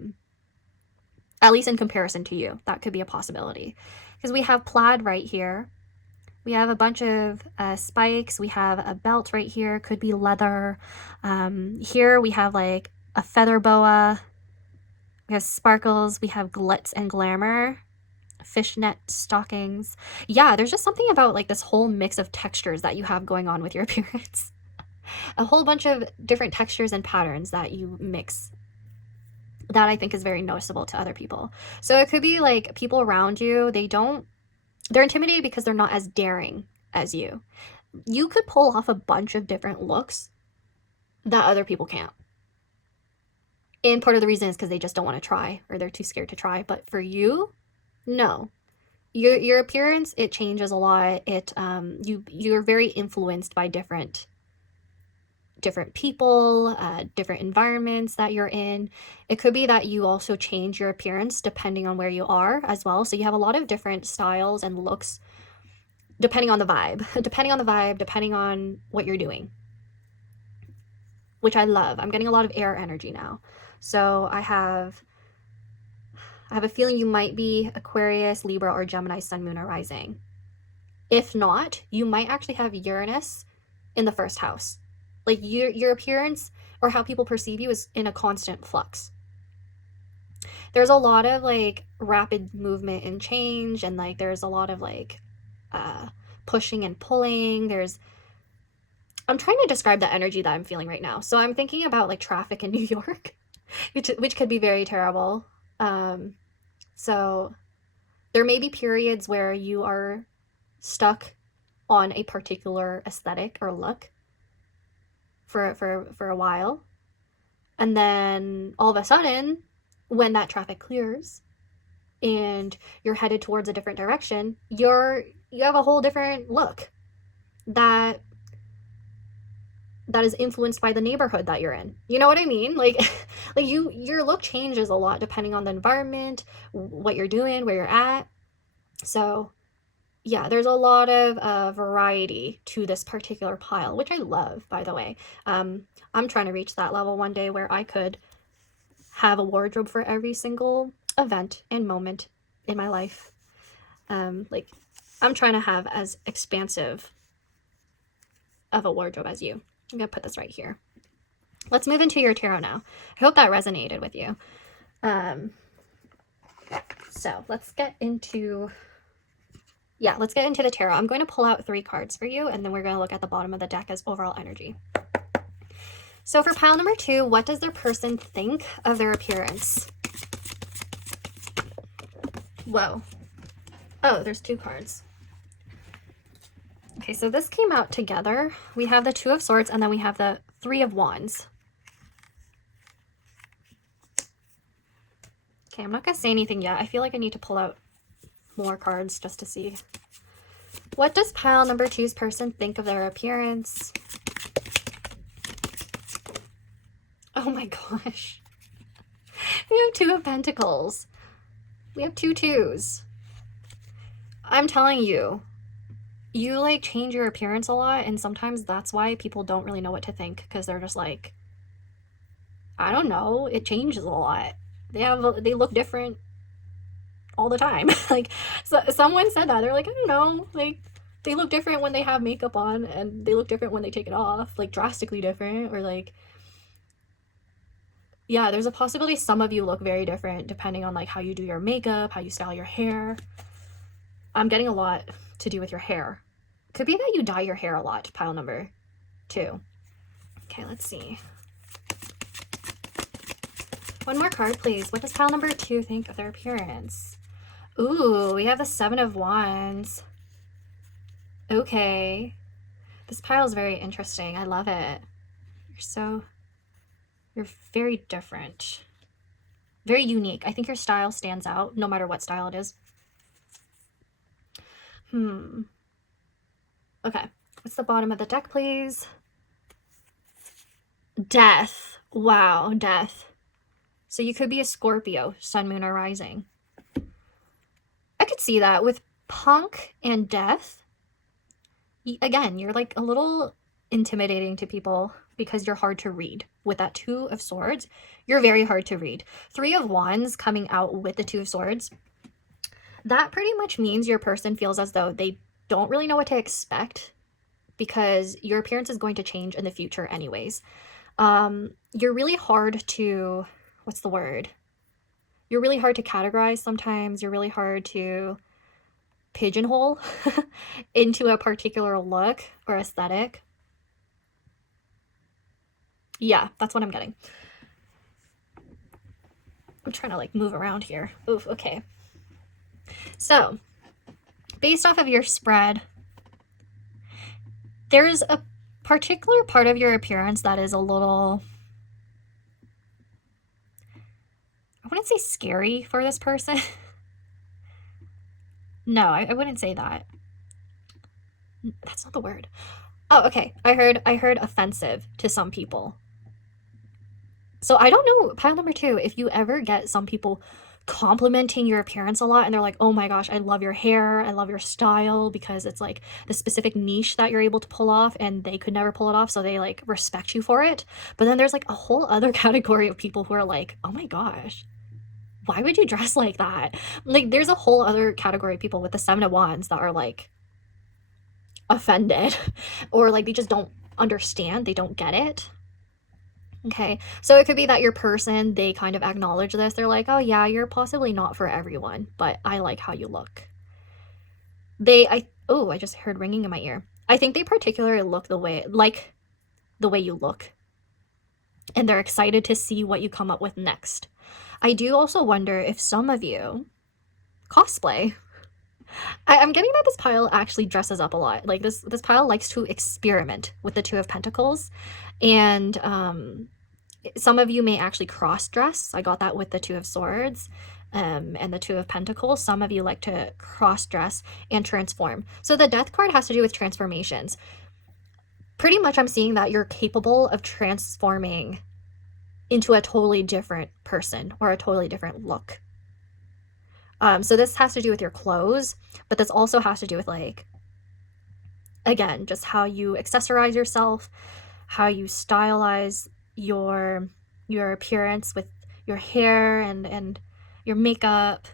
least in comparison to you. That could be a possibility. Because we have plaid right here. We have a bunch of spikes. We have a belt right here. Could be leather. Here we have like a feather boa. We have sparkles, we have glitz and glamour, fishnet stockings. Yeah, there's just something about like this whole mix of textures that you have going on with your appearance. A whole bunch of different textures and patterns that you mix that I think is very noticeable to other people. So it could be like people around you, they're intimidated because they're not as daring as you. You could pull off a bunch of different looks that other people can't. And part of the reason is because they just don't want to try or they're too scared to try. But for you, no. Your appearance, it changes a lot. You're very influenced by different people, different environments that you're in. It could be that you also change your appearance depending on where you are as well. So you have a lot of different styles and looks depending on the vibe, depending on what you're doing, which I love. I'm getting a lot of air energy now. So I have a feeling you might be Aquarius, Libra, or Gemini, Sun, Moon, or Rising. If not, you might actually have Uranus in the first house. Like your appearance or how people perceive you is in a constant flux. There's a lot of like rapid movement and change, and like there's a lot of like pushing and pulling. I'm trying to describe the energy that I'm feeling right now. So I'm thinking about like traffic in New York, which could be very terrible. So there may be periods where you are stuck on a particular aesthetic or look for a while. And then all of a sudden, when that traffic clears and you're headed towards a different direction, you have a whole different look that is influenced by the neighborhood that you're in. You know what I mean? Like your look changes a lot depending on the environment, what you're doing, where you're at. So yeah, there's a lot of variety to this particular pile, which I love, by the way. I'm trying to reach that level one day where I could have a wardrobe for every single event and moment in my life. Like I'm trying to have as expansive of a wardrobe as you. I'm gonna put this right here. Let's move into your tarot now. I hope that resonated with you. So let's get into the tarot. I'm going to pull out 3 cards for you, and then we're going to look at the bottom of the deck as overall energy. So for pile number 2, what does their person think of their appearance? Whoa. Oh, there's 2 cards. Okay, so this came out together. We have the 2 of Swords, and then we have the 3 of Wands. Okay, I'm not going to say anything yet. I feel like I need to pull out more cards just to see. What does pile number 2's person think of their appearance? Oh my gosh. We have 2 of Pentacles. We have 2 2s. I'm telling you, you like change your appearance a lot, and sometimes that's why people don't really know what to think, because they're just like, I don't know, it changes a lot. They look different all the time. Like, so someone said that, they're like, I don't know, like they look different when they have makeup on, and they look different when they take it off, like drastically different. Or like, yeah, there's a possibility some of you look very different depending on like how you do your makeup, how you style your hair. I'm getting a lot to do with your hair. Could be that you dye your hair a lot, pile number 2. Okay, let's see. One more card, please. What does pile number 2 think of their appearance? Ooh, we have the 7 of Wands. Okay. This pile is very interesting. I love it. You're very different. Very unique. I think your style stands out, no matter what style it is. Okay. What's the bottom of the deck, please? Death. Wow, Death. So you could be a Scorpio, Sun, Moon, or Rising. I could see that with Punk and Death. Again, you're like a little intimidating to people because you're hard to read. With that 2 of Swords, you're very hard to read. 3 of Wands coming out with the 2 of Swords. That pretty much means your person feels as though they don't really know what to expect, because your appearance is going to change in the future anyways. You're really hard to, what's the word? you're really hard to categorize sometimes. You're really hard to pigeonhole into a particular look or aesthetic. Yeah, that's what I'm getting. I'm trying to like move around here. Oof, okay. So, based off of your spread, there's a particular part of your appearance that is a little, I wouldn't say scary for this person. No, I wouldn't say that. That's not the word. Oh, okay. I heard offensive to some people. So I don't know, pile number 2, if you ever get some people complimenting your appearance a lot and they're like, oh my gosh, I love your hair, I love your style, because it's like the specific niche that you're able to pull off and they could never pull it off, so they like respect you for it. But then there's like a whole other category of people who are like, oh my gosh, why would you dress like that? Like there's a whole other category of people with the 7 of Wands that are like offended or like they just don't understand, they don't get it. Okay, so it could be that your person, they kind of acknowledge this. They're like, oh yeah, you're possibly not for everyone, but I like how you look. I just heard ringing in my ear. I think they particularly look the way you look. And they're excited to see what you come up with next. I do also wonder if some of you cosplay. I'm getting that this pile actually dresses up a lot. Like this pile likes to experiment with the 2 of Pentacles. And some of you may actually cross-dress. I got that with the 2 of Swords and the 2 of Pentacles. Some of you like to cross-dress and transform. So the Death card has to do with transformations. Pretty much I'm seeing that you're capable of transforming into a totally different person or a totally different look. So this has to do with your clothes, but this also has to do with like, again, just how you accessorize yourself, how you stylize your appearance with your hair and your makeup.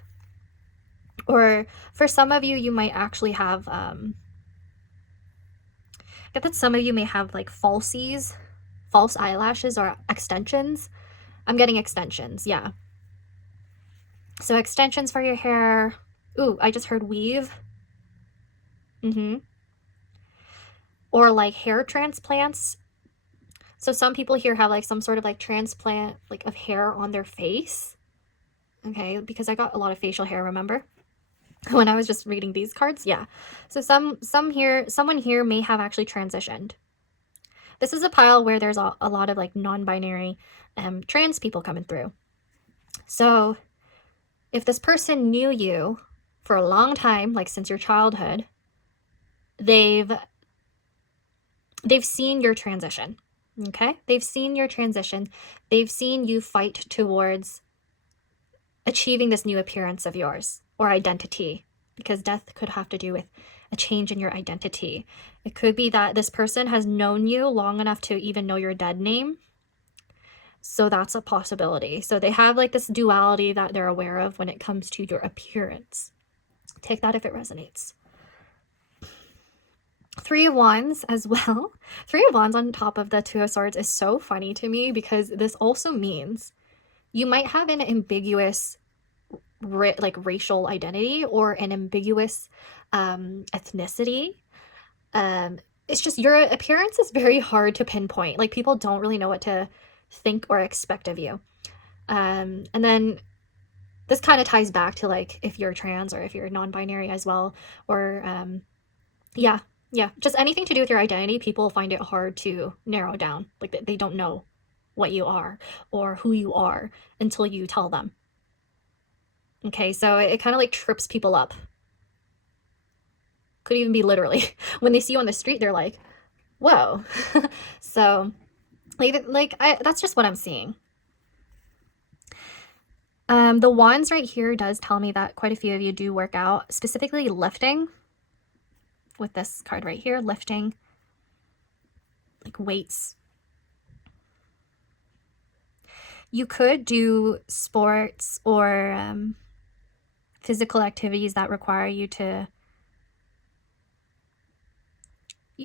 Or for some of you, you might actually have I get that some of you may have like false eyelashes or extensions. I'm getting extensions, yeah. So extensions for your hair. Ooh, I just heard weave. Or like hair transplants. So some people here have like some sort of like transplant like of hair on their face. Okay, because I got a lot of facial hair, remember? When I was just reading these cards, yeah. So someone here may have actually transitioned. This is a pile where there's a lot of like non-binary trans people coming through. So if this person knew you for a long time, like since your childhood, they've seen your transition. Okay? They've seen your transition. They've seen you fight towards achieving this new appearance of yours or identity, because death could have to do with a change in your identity. It could be that this person has known you long enough to even know your dead name. So that's a possibility. So they have like this duality that they're aware of when it comes to your appearance. Take that if it resonates. 3 of Wands as well. 3 of Wands on top of the 2 of Swords is so funny to me, because this also means you might have an ambiguous like racial identity or an ambiguous ethnicity. It's just your appearance is very hard to pinpoint. Like people don't really know what to think or expect of you. And then this kind of ties back to like if you're trans or if you're non-binary as well, or yeah, just anything to do with your identity. People find it hard to narrow down. Like they don't know what you are or who you are until you tell them. Okay, so it kind of like trips people up. Could even be literally. When they see you on the street, they're like, whoa. So that's just what I'm seeing. The Wands right here does tell me that quite a few of you do work out, specifically lifting. With this card right here, lifting, like weights. You could do sports or physical activities that require you to,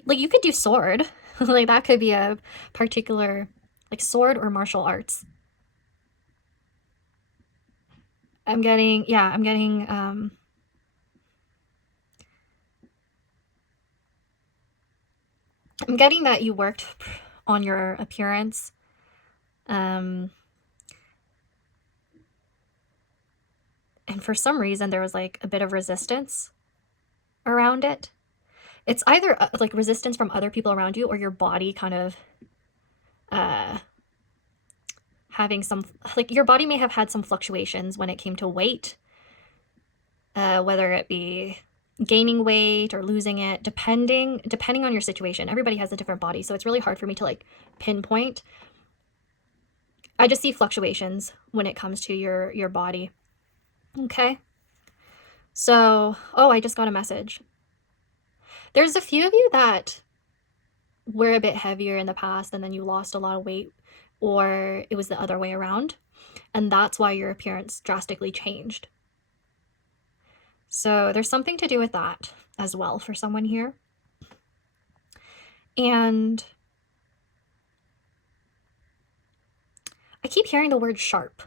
like you could do sword. Like that could be a particular like sword or martial arts. I'm getting, yeah, I'm getting that you worked on your appearance. And for some reason, there was like a bit of resistance around it. It's either like resistance from other people around you or your body kind of uh, having some, like your body may have had some fluctuations when it came to weight, whether it be gaining weight or losing it, depending on your situation. Everybody has a different body, so it's really hard for me to like pinpoint. I just see fluctuations when it comes to your body. Okay. So, oh, I just got a message. There's a few of you that were a bit heavier in the past and then you lost a lot of weight, or it was the other way around, and that's why your appearance drastically changed. So there's something to do with that as well for someone here. And I keep hearing the word sharp.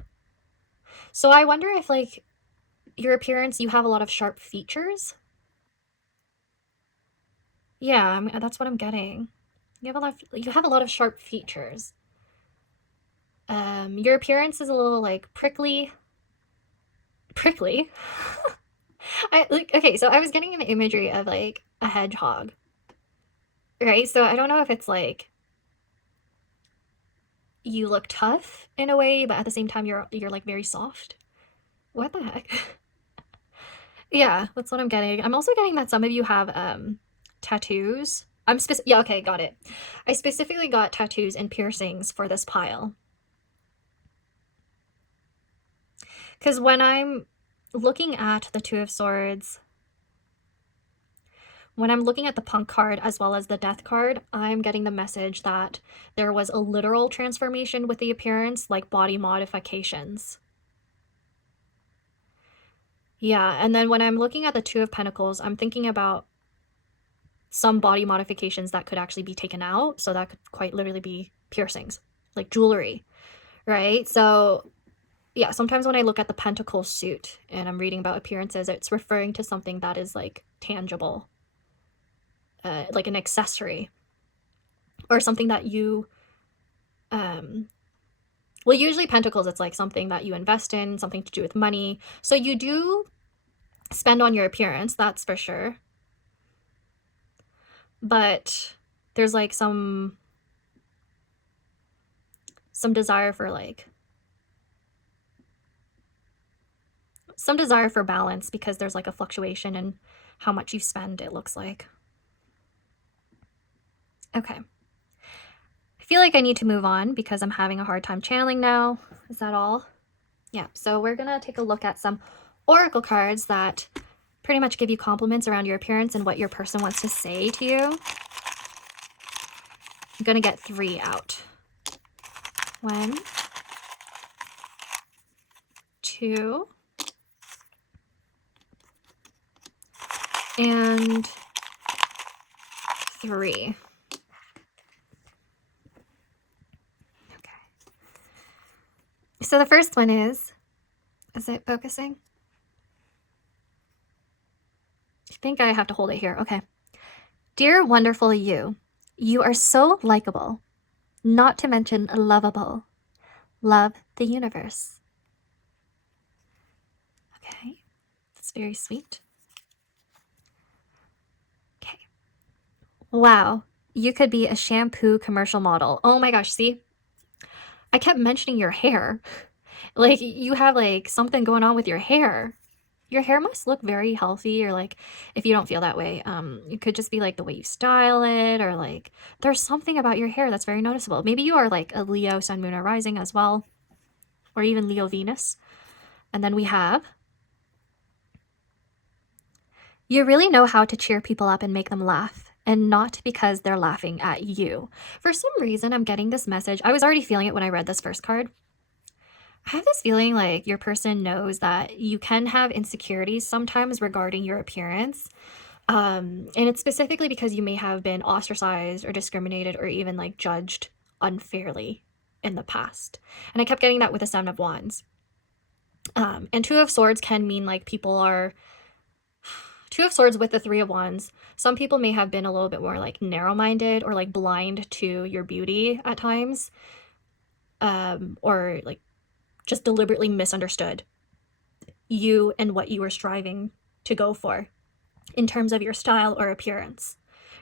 So I wonder if like your appearance, you have a lot of sharp features. Yeah, that's what I'm getting. You have a lot of sharp features. Your appearance is a little like prickly. Prickly. I like, okay, so I was getting an imagery of like a hedgehog. Right? So I don't know if it's like you look tough in a way, but at the same time you're like very soft. What the heck? Yeah, that's what I'm getting. I'm also getting that some of you have tattoos. Yeah, okay, got it. I specifically got tattoos and piercings for this pile. Because when I'm looking at the Two of Swords, when I'm looking at the Punk card as well as the Death card, I'm getting the message that there was a literal transformation with the appearance, like body modifications. Yeah, and then when I'm looking at the Two of Pentacles, I'm thinking about some body modifications that could actually be taken out. So that could quite literally be piercings, like jewelry, right? So yeah, sometimes when I look at the Pentacle suit and I'm reading about appearances, it's referring to something that is like tangible, like an accessory or something that you, well, usually Pentacles, it's like something that you invest in, something to do with money. So you do spend on your appearance, that's for sure. But there's like some desire for like, some desire for balance because there's like a fluctuation in how much you spend, it looks like. Okay. I feel like I need to move on because I'm having a hard time channeling now. Is that all? Yeah, so we're gonna take a look at some oracle cards that pretty much give you compliments around your appearance and what your person wants to say to you. I'm gonna get 3 out. 1, 2, and 3. Okay. So the first one is it focusing? I think I have to hold it here. Okay. Dear wonderful you, you are so likable, not to mention lovable. Love the universe. Okay. That's very sweet. Okay. Wow. You could be a shampoo commercial model. Oh my gosh, see? I kept mentioning your hair. Like, you have, like, something going on with your hair. Your hair must look very healthy, or, like, if you don't feel that way, it could just be, like, the way you style it, or, like, there's something about your hair that's very noticeable. Maybe you are, like, a Leo, Sun, Moon, or Rising as well, or even Leo, Venus. And then we have, you really know how to cheer people up and make them laugh, and not because they're laughing at you. For some reason, I'm getting this message. I was already feeling it when I read this first card. I have this feeling like your person knows that you can have insecurities sometimes regarding your appearance. And it's specifically because you may have been ostracized or discriminated or even like judged unfairly in the past. And I kept getting that with the Seven of Wands. And Two of Swords can mean like people are Two of Swords with the Three of Wands. Some people may have been a little bit more like narrow-minded or like blind to your beauty at times, or like just deliberately misunderstood you and what you were striving to go for in terms of your style or appearance,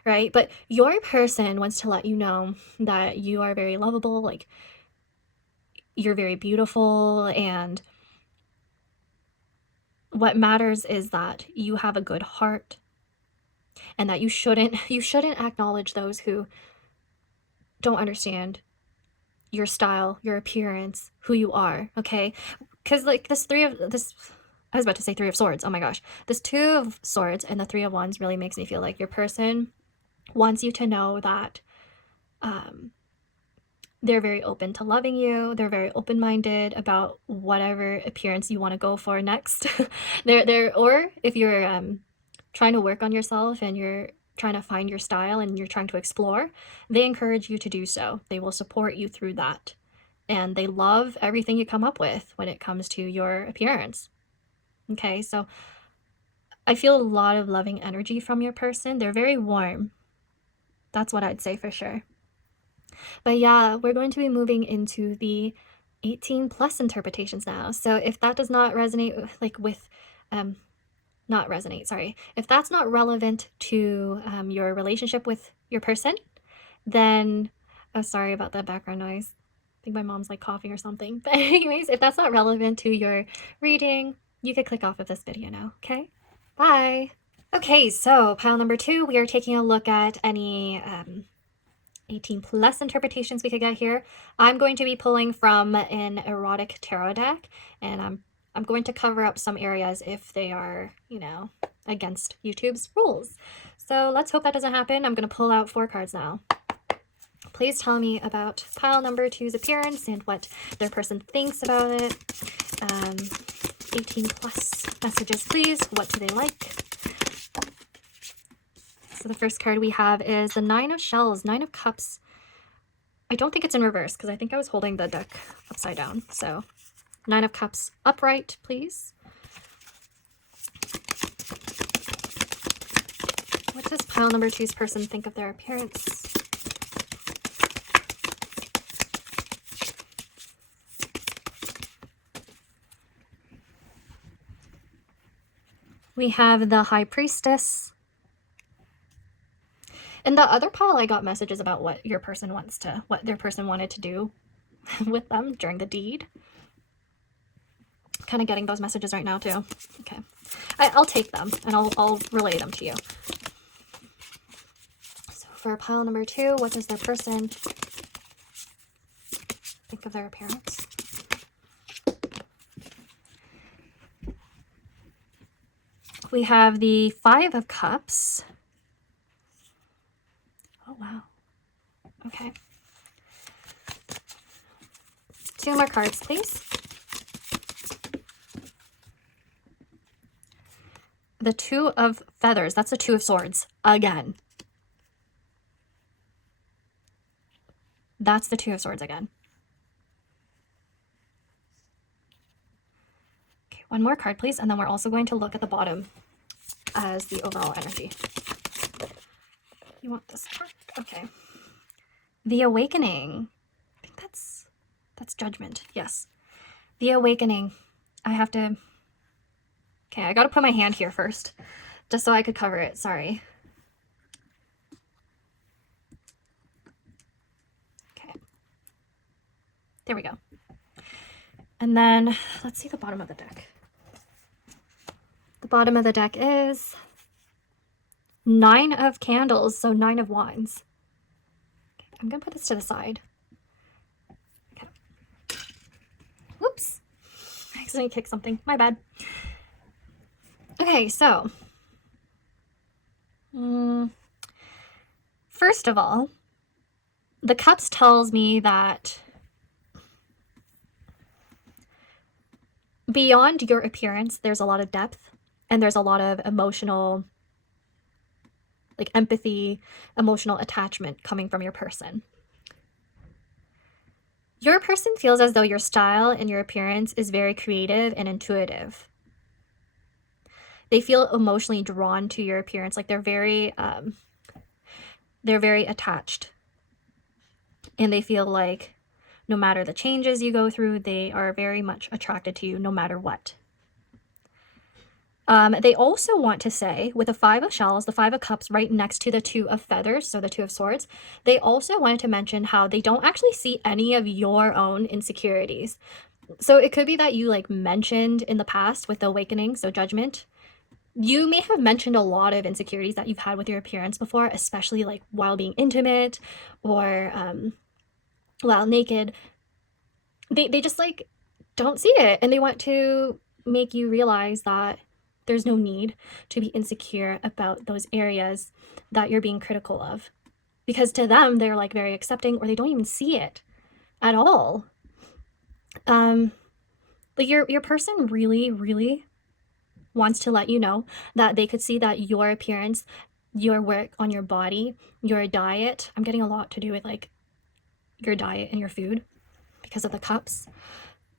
right? But your person wants to let you know that you are very lovable, like you're very beautiful, and what matters is that you have a good heart, and that you shouldn't acknowledge those who don't understand your style, your appearance, who you are, okay? Because like I was about to say Three of Swords. Oh my gosh. This Two of Swords and the Three of Wands really makes me feel like your person wants you to know that they're very open to loving you. They're very open-minded about whatever appearance you want to go for next. Or if you're trying to work on yourself and you're trying to find your style and you're trying to explore, they encourage you to do so. They will support you through that. And they love everything you come up with when it comes to your appearance. Okay, so I feel a lot of loving energy from your person. They're very warm. That's what I'd say for sure. But yeah, we're going to be moving into the 18 plus interpretations now. So if that does not resonate like with not resonate, sorry. If that's not relevant to your relationship with your person, then oh, sorry about the background noise. I think my mom's like coughing or something. But anyways, if that's not relevant to your reading, you could click off of this video now, okay? Bye. Okay, so pile number 2, we are taking a look at any 18 plus interpretations we could get here. I'm going to be pulling from an erotic tarot deck, and I'm going to cover up some areas if they are, you know, against YouTube's rules. So let's hope that doesn't happen. I'm going to pull out 4 cards now. Please tell me about pile number 2's appearance and what their person thinks about it. 18 plus messages, please. What do they like? So the first card we have is the Nine of Shells, Nine of Cups. I don't think it's in reverse because I think I was holding the deck upside down. So Nine of Cups upright, please. What does pile number 2's person think of their appearance? We have the High Priestess. In the other pile, I got messages about what your person what their person wanted to do with them during the deed. Kind of getting those messages right now too. Okay, I'll take them and I'll relay them to you. So for pile number 2, what does their person think of their appearance? We have the Five of Cups. Oh, wow. Okay. 2 more cards, please. The Two of Feathers. That's the Two of Swords. Again. That's the Two of Swords again. Okay, 1 more card, please. And then we're also going to look at the bottom as the overall energy. You want this card? Okay. The Awakening. I think that's Judgment. Yes. The Awakening. I have to... Okay, I gotta put my hand here first, just so I could cover it. Sorry. Okay. There we go. And then, let's see the bottom of the deck. The bottom of the deck is 9 of Candles, so 9 of Wands. Okay, I'm gonna put this to the side. Okay. Whoops. I accidentally kicked something. My bad. Okay, so first of all, the Cups tells me that beyond your appearance, there's a lot of depth and there's a lot of emotional, like empathy, emotional attachment coming from your person. Your person feels as though your style and your appearance is very creative and intuitive. They feel emotionally drawn to your appearance, like they're very attached, and they feel like no matter the changes you go through, they are very much attracted to you no matter what. They also want to say, with the Five of Shells, the Five of Cups right next to the Two of Feathers, so the Two of Swords, they also wanted to mention how they don't actually see any of your own insecurities. So it could be that you like mentioned in the past with the Awakening, so Judgment, you may have mentioned a lot of insecurities that you've had with your appearance before, especially like while being intimate or while naked. They just like don't see it, and they want to make you realize that there's no need to be insecure about those areas that you're being critical of, because to them they're like very accepting, or they don't even see it at all. Like your person really wants to let you know that they could see that your appearance, your work on your body, your diet, I'm getting a lot to do with like your diet and your food because of the cups.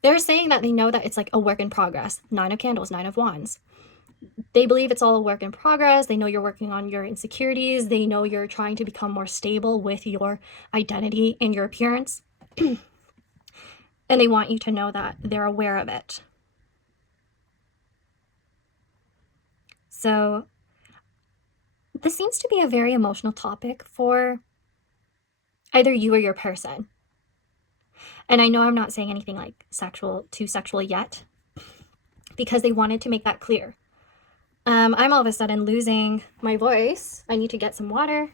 They're saying that they know that it's like a work in progress. 9 of Candles, 9 of Wands. They believe it's all a work in progress. They know you're working on your insecurities. They know you're trying to become more stable with your identity and your appearance. And they want you to know that they're aware of it. So this seems to be a very emotional topic for either you or your person. And I know I'm not saying anything like too sexual yet, because they wanted to make that clear. I'm all of a sudden losing my voice. I need to get some water.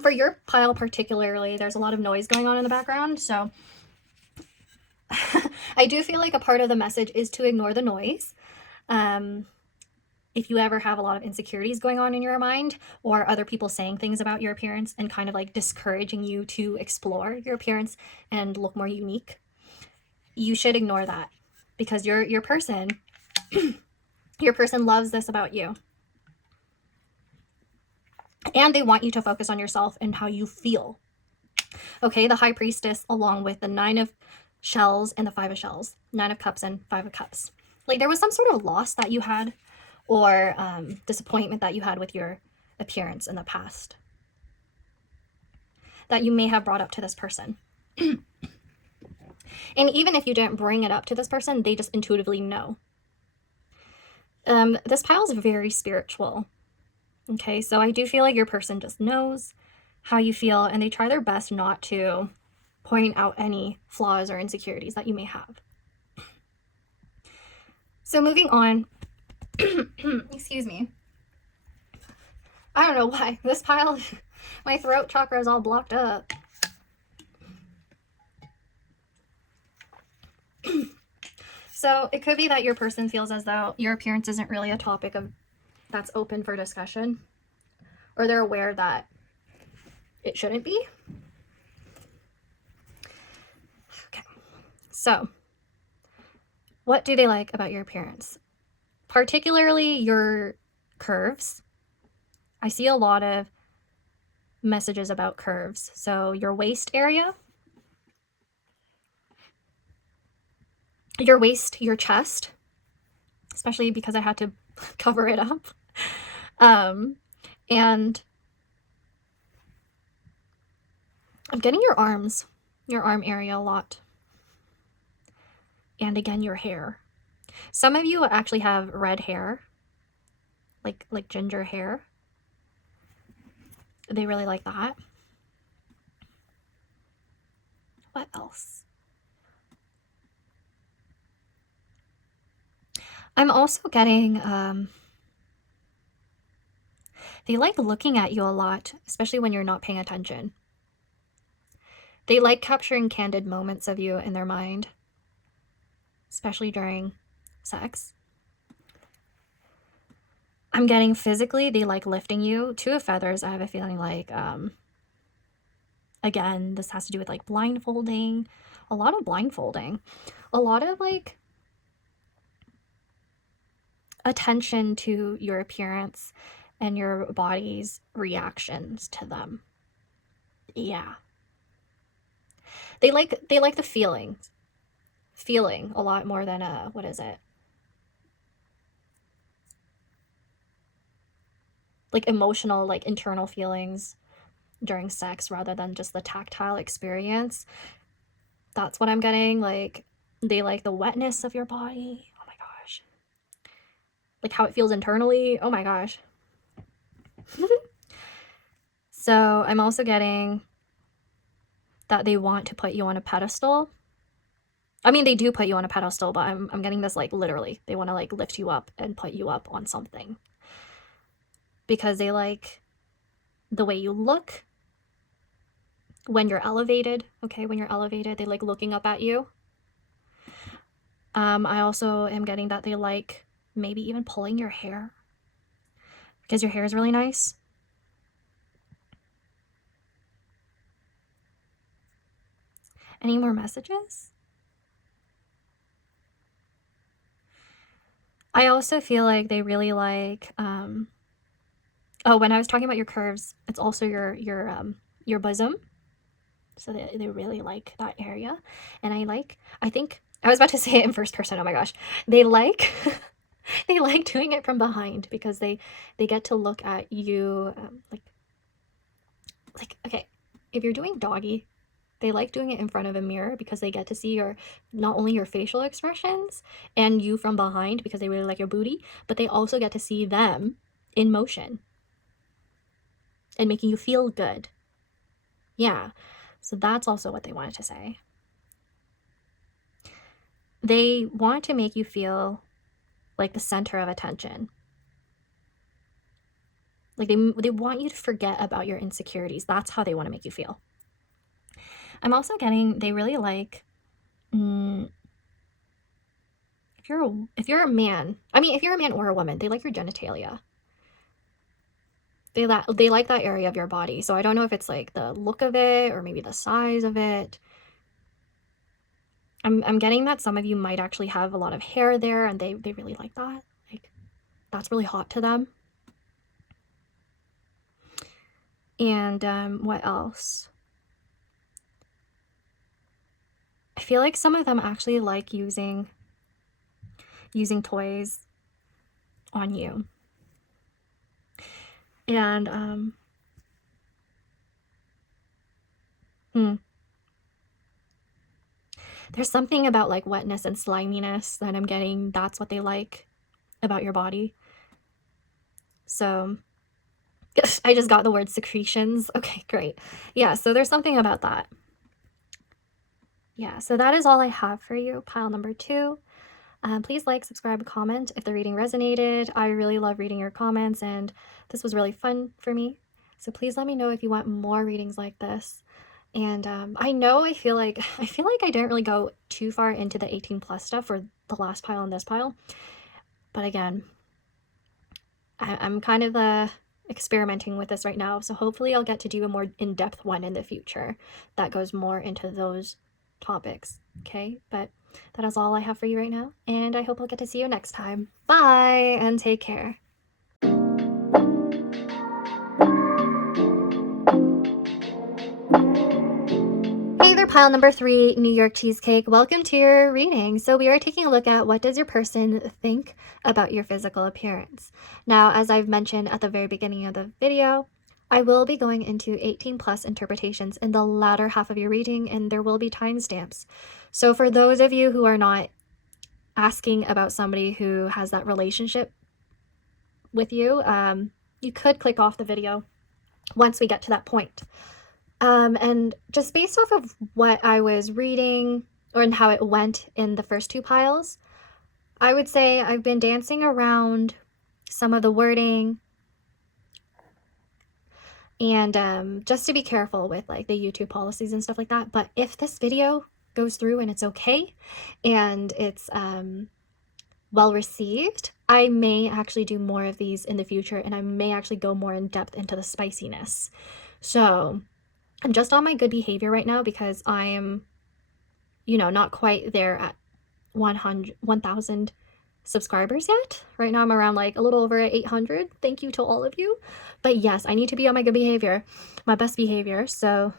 For your pile particularly, there's a lot of noise going on in the background, so I do feel like a part of the message is to ignore the noise. If you ever have a lot of insecurities going on in your mind, or other people saying things about your appearance and kind of like discouraging you to explore your appearance and look more unique, you should ignore that, because your person your person loves this about you. And they want you to focus on yourself and how you feel. Okay, the High Priestess along with the 9 of Shells and the 5 of Shells, 9 of Cups and 5 of Cups. Like there was some sort of loss that you had, or disappointment that you had with your appearance in the past that you may have brought up to this person. And even if you didn't bring it up to this person, they just intuitively know. This pile is very spiritual. Okay, so I do feel like your person just knows how you feel, and they try their best not to point out any flaws or insecurities that you may have. So moving on, excuse me. I don't know why. This pile, my throat chakra is all blocked up. So it could be that your person feels as though your appearance isn't really a topic that's open for discussion, or they're aware that it shouldn't be. Okay, so what do they like about your appearance? Particularly your curves. I see a lot of messages about curves. So your waist area, your waist, your chest, especially because I had to cover it up. And I'm getting your arms, your arm area a lot. And again, your hair. Some of you actually have red hair, like ginger hair. They really like that. What else? I'm also getting, they like looking at you a lot, especially when you're not paying attention. They like capturing candid moments of you in their mind, especially during sex. I'm getting physically, they like lifting you. 2 of Feathers, I have a feeling like, again, this has to do with like blindfolding, a lot of blindfolding, a lot of like attention to your appearance and your body's reactions to them. Yeah. They like the feeling a lot more than what is it? Like emotional, like internal feelings during sex rather than just the tactile experience. That's what I'm getting. Like, they like the wetness of your body. Oh my gosh. Like how it feels internally. Oh my gosh. So I'm also getting that they want to put you on a pedestal. I mean, they do put you on a pedestal, but I'm getting this like literally. They want to like lift you up and put you up on something. Because they like the way you look when you're elevated. Okay, when you're elevated, they like looking up at you. I also am getting that they like maybe even pulling your hair because your hair is really nice. Any more messages? I also feel like they really like, oh, when I was talking about your curves, it's also your bosom. So they really like that area. And I think, I was about to say it in first person, oh my gosh. They like, they like doing it from behind because they get to look at you, like, okay, if you're doing doggy, they like doing it in front of a mirror because they get to see your, not only your facial expressions and you from behind because they really like your booty, but they also get to see them in motion and making you feel good. Yeah, so that's also what they wanted to say. They want to make you feel like the center of attention. Like they want you to forget about your insecurities. That's how they want to make you feel. I'm also getting, they really like, if you're a man, I mean, if you're a man or a woman, they like your genitalia. They like that area of your body. So I don't know if it's like the look of it or maybe the size of it. I'm getting that some of you might actually have a lot of hair there and they really like that. Like, that's really hot to them. And what else? I feel like some of them actually like using toys on you. And there's something about like wetness and sliminess that I'm getting. That's what they like about your body. So I just got the word secretions. Okay, great. Yeah, so there's something about that. Yeah, so that is all I have for you, pile number 2. Please like, subscribe, comment if the reading resonated. I really love reading your comments and this was really fun for me. So please let me know if you want more readings like this. And I feel like I didn't really go too far into the 18 plus stuff for the last pile and this pile. But again, I'm kind of experimenting with this right now. So hopefully I'll get to do a more in-depth one in the future that goes more into those topics. Okay, but that is all I have for you right now. And I hope I'll get to see you next time. Bye and take care. Hey there, pile number 3, New York Cheesecake. Welcome to your reading. So we are taking a look at what does your person think about your physical appearance. Now, as I've mentioned at the very beginning of the video, I will be going into 18 plus interpretations in the latter half of your reading, and there will be timestamps. So for those of you who are not asking about somebody who has that relationship with you, you could click off the video once we get to that point. And just based off of what I was reading and how it went in the first 2 piles, I would say I've been dancing around some of the wording and just to be careful with like the YouTube policies and stuff like that. But if this video goes through and it's okay and it's well received, I may actually do more of these in the future and I may actually go more in depth into the spiciness. So I'm just on my good behavior right now because I am, not quite there at 1,000 subscribers yet. Right now I'm around like a little over 800. Thank you to all of you. But yes, I need to be on my good behavior, my best behavior. So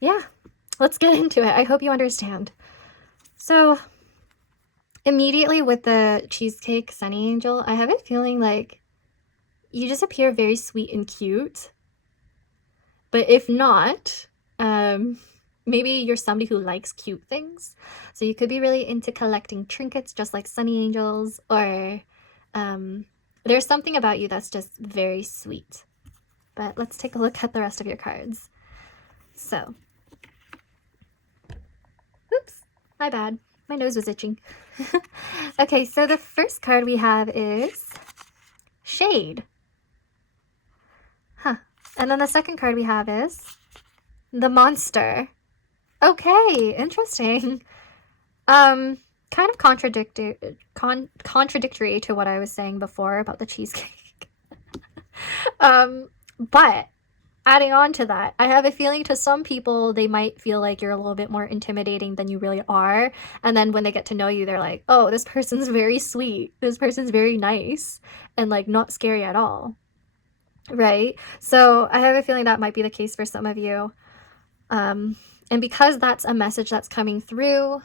yeah, let's get into it. I hope you understand. So immediately with the Cheesecake Sonny angel, I have a feeling like you just appear very sweet and cute. But if not, maybe you're somebody who likes cute things. So you could be really into collecting trinkets just like Sonny angels, or there's something about you that's just very sweet. But let's take a look at the rest of your cards. So, oops, my bad. My nose was itching. Okay, so the first card we have is Shade. Huh. And then the second card we have is the Monster. Okay, interesting. Kind of contradictory to what I was saying before about the cheesecake. But adding on to that, I have a feeling to some people, they might feel like you're a little bit more intimidating than you really are. And then when they get to know you, they're like, oh, this person's very sweet. This person's very nice and like not scary at all. Right? So I have a feeling that might be the case for some of you. And because that's a message that's coming through,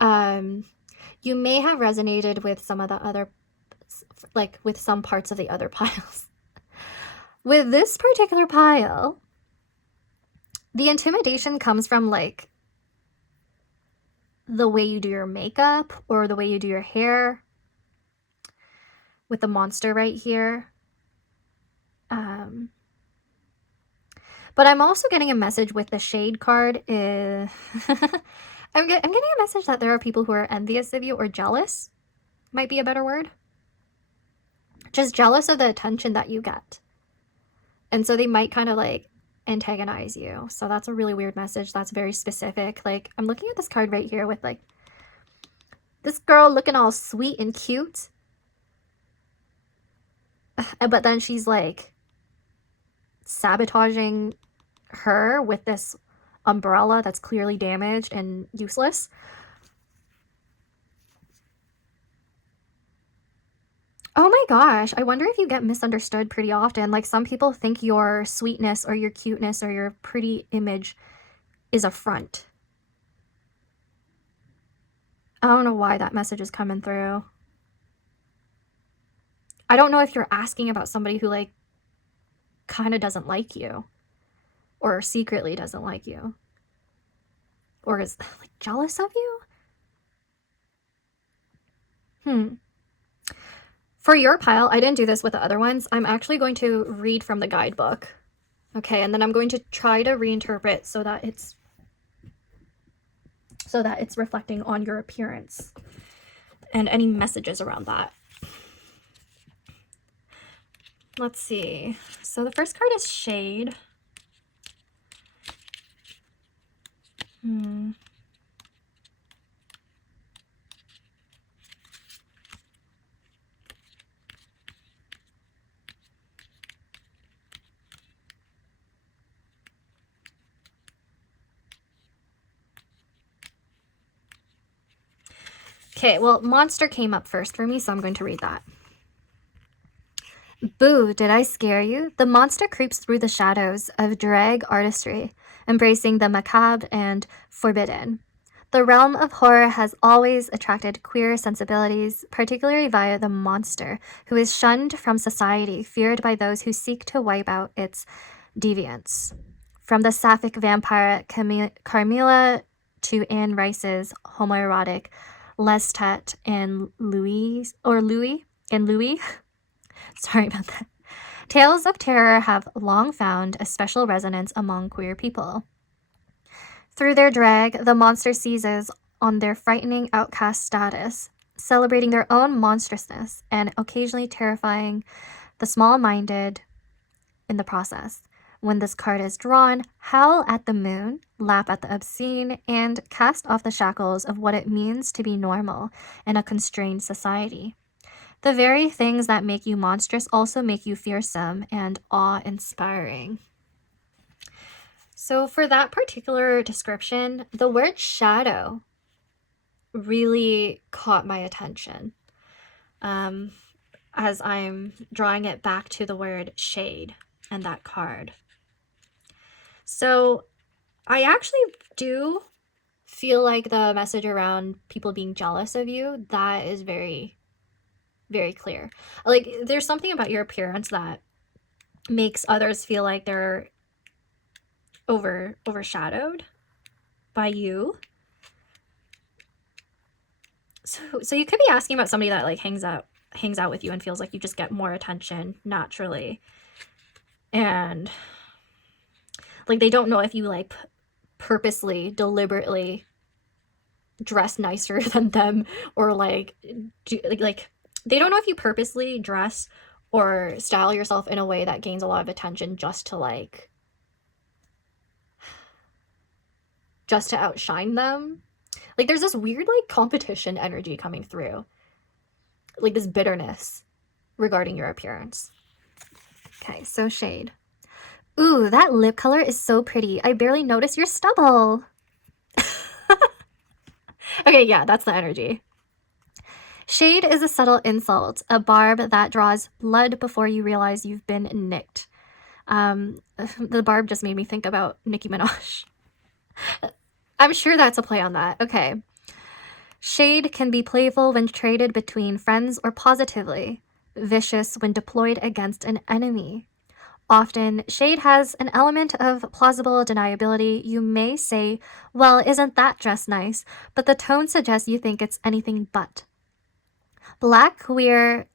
you may have resonated with some of the other, like with some parts of the other piles. With this particular pile, the intimidation comes from like the way you do your makeup or the way you do your hair. With the Monster right here. But I'm also getting a message with the Shade card. I'm getting a message that there are people who are envious of you or jealous. Might be a better word. Just jealous of the attention that you get. And so they might kind of like antagonize you. So that's a really weird message. That's very specific. Like, I'm looking at this card right here with like this girl looking all sweet and cute. But then she's like sabotaging her with this umbrella that's clearly damaged and useless. Oh my gosh, I wonder if you get misunderstood pretty often. Like, some people think your sweetness or your cuteness or your pretty image is a front. I don't know why that message is coming through. I don't know if you're asking about somebody who like kind of doesn't like you or secretly doesn't like you or is like jealous of you. For your pile, I didn't do this with the other ones. I'm actually going to read from the guidebook. Okay, and then I'm going to try to reinterpret so that it's reflecting on your appearance and any messages around that. Let's see. So the first card is Shade. Okay, well, Monster came up first for me, so I'm going to read that. Boo, did I scare you? The monster creeps through the shadows of drag artistry, embracing the macabre and forbidden. The realm of horror has always attracted queer sensibilities, particularly via the monster, who is shunned from society, feared by those who seek to wipe out its deviance. From the sapphic vampire Carmilla to Anne Rice's homoerotic Lestat and Louis. Sorry about that. Tales of terror have long found a special resonance among queer people. Through their drag, the monster seizes on their frightening outcast status, celebrating their own monstrousness and occasionally terrifying the small-minded in the process. When this card is drawn, howl at the moon, laugh at the obscene, and cast off the shackles of what it means to be normal in a constrained society. The very things that make you monstrous also make you fearsome and awe-inspiring. So for that particular description, the word shadow really caught my attention. as I'm drawing it back to the word shade and that card. So I actually do feel like the message around people being jealous of you, that is very, very clear. Like, there's something about your appearance that makes others feel like they're overshadowed by you. So you could be asking about somebody that like hangs out with you and feels like you just get more attention naturally, and like they don't know if you like purposely, deliberately dress nicer than them, or like like they don't know if you purposely dress or style yourself in a way that gains a lot of attention just to outshine them. Like there's this weird like competition energy coming through, like this bitterness regarding your appearance. Okay, so shade. Ooh, that lip color is so pretty. I barely noticed your stubble. Okay, yeah, that's the energy. Shade is a subtle insult, a barb that draws blood before you realize you've been nicked. The barb just made me think about Nicki Minaj. I'm sure that's a play on that. Okay. Shade can be playful when traded between friends or positively, vicious when deployed against an enemy. Often, shade has an element of plausible deniability. You may say, well, isn't that dress nice? But the tone suggests you think it's anything but. Black queer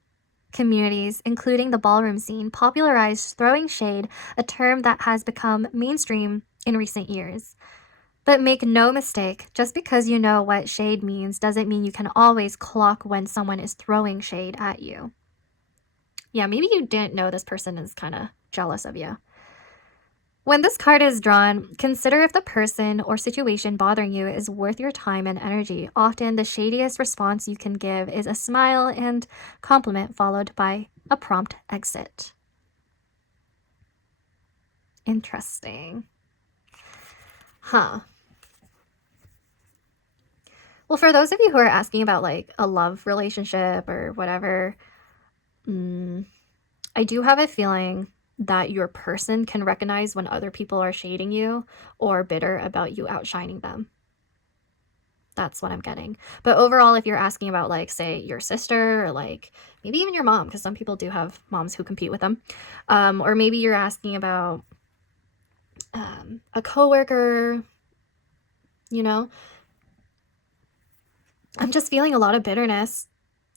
communities, including the ballroom scene, popularized throwing shade, a term that has become mainstream in recent years. But make no mistake, just because you know what shade means doesn't mean you can always clock when someone is throwing shade at you. Yeah, maybe you didn't know this person is kind of jealous of you. When this card is drawn, consider if the person or situation bothering you is worth your time and energy. Often, the shadiest response you can give is a smile and compliment followed by a prompt exit. Interesting. Huh. Well, for those of you who are asking about like a love relationship or whatever, I do have a feeling that your person can recognize when other people are shading you or bitter about you outshining them. That's what I'm getting. But overall, if you're asking about like, say, your sister or like maybe even your mom, because some people do have moms who compete with them, or maybe you're asking about a coworker, you know, I'm just feeling a lot of bitterness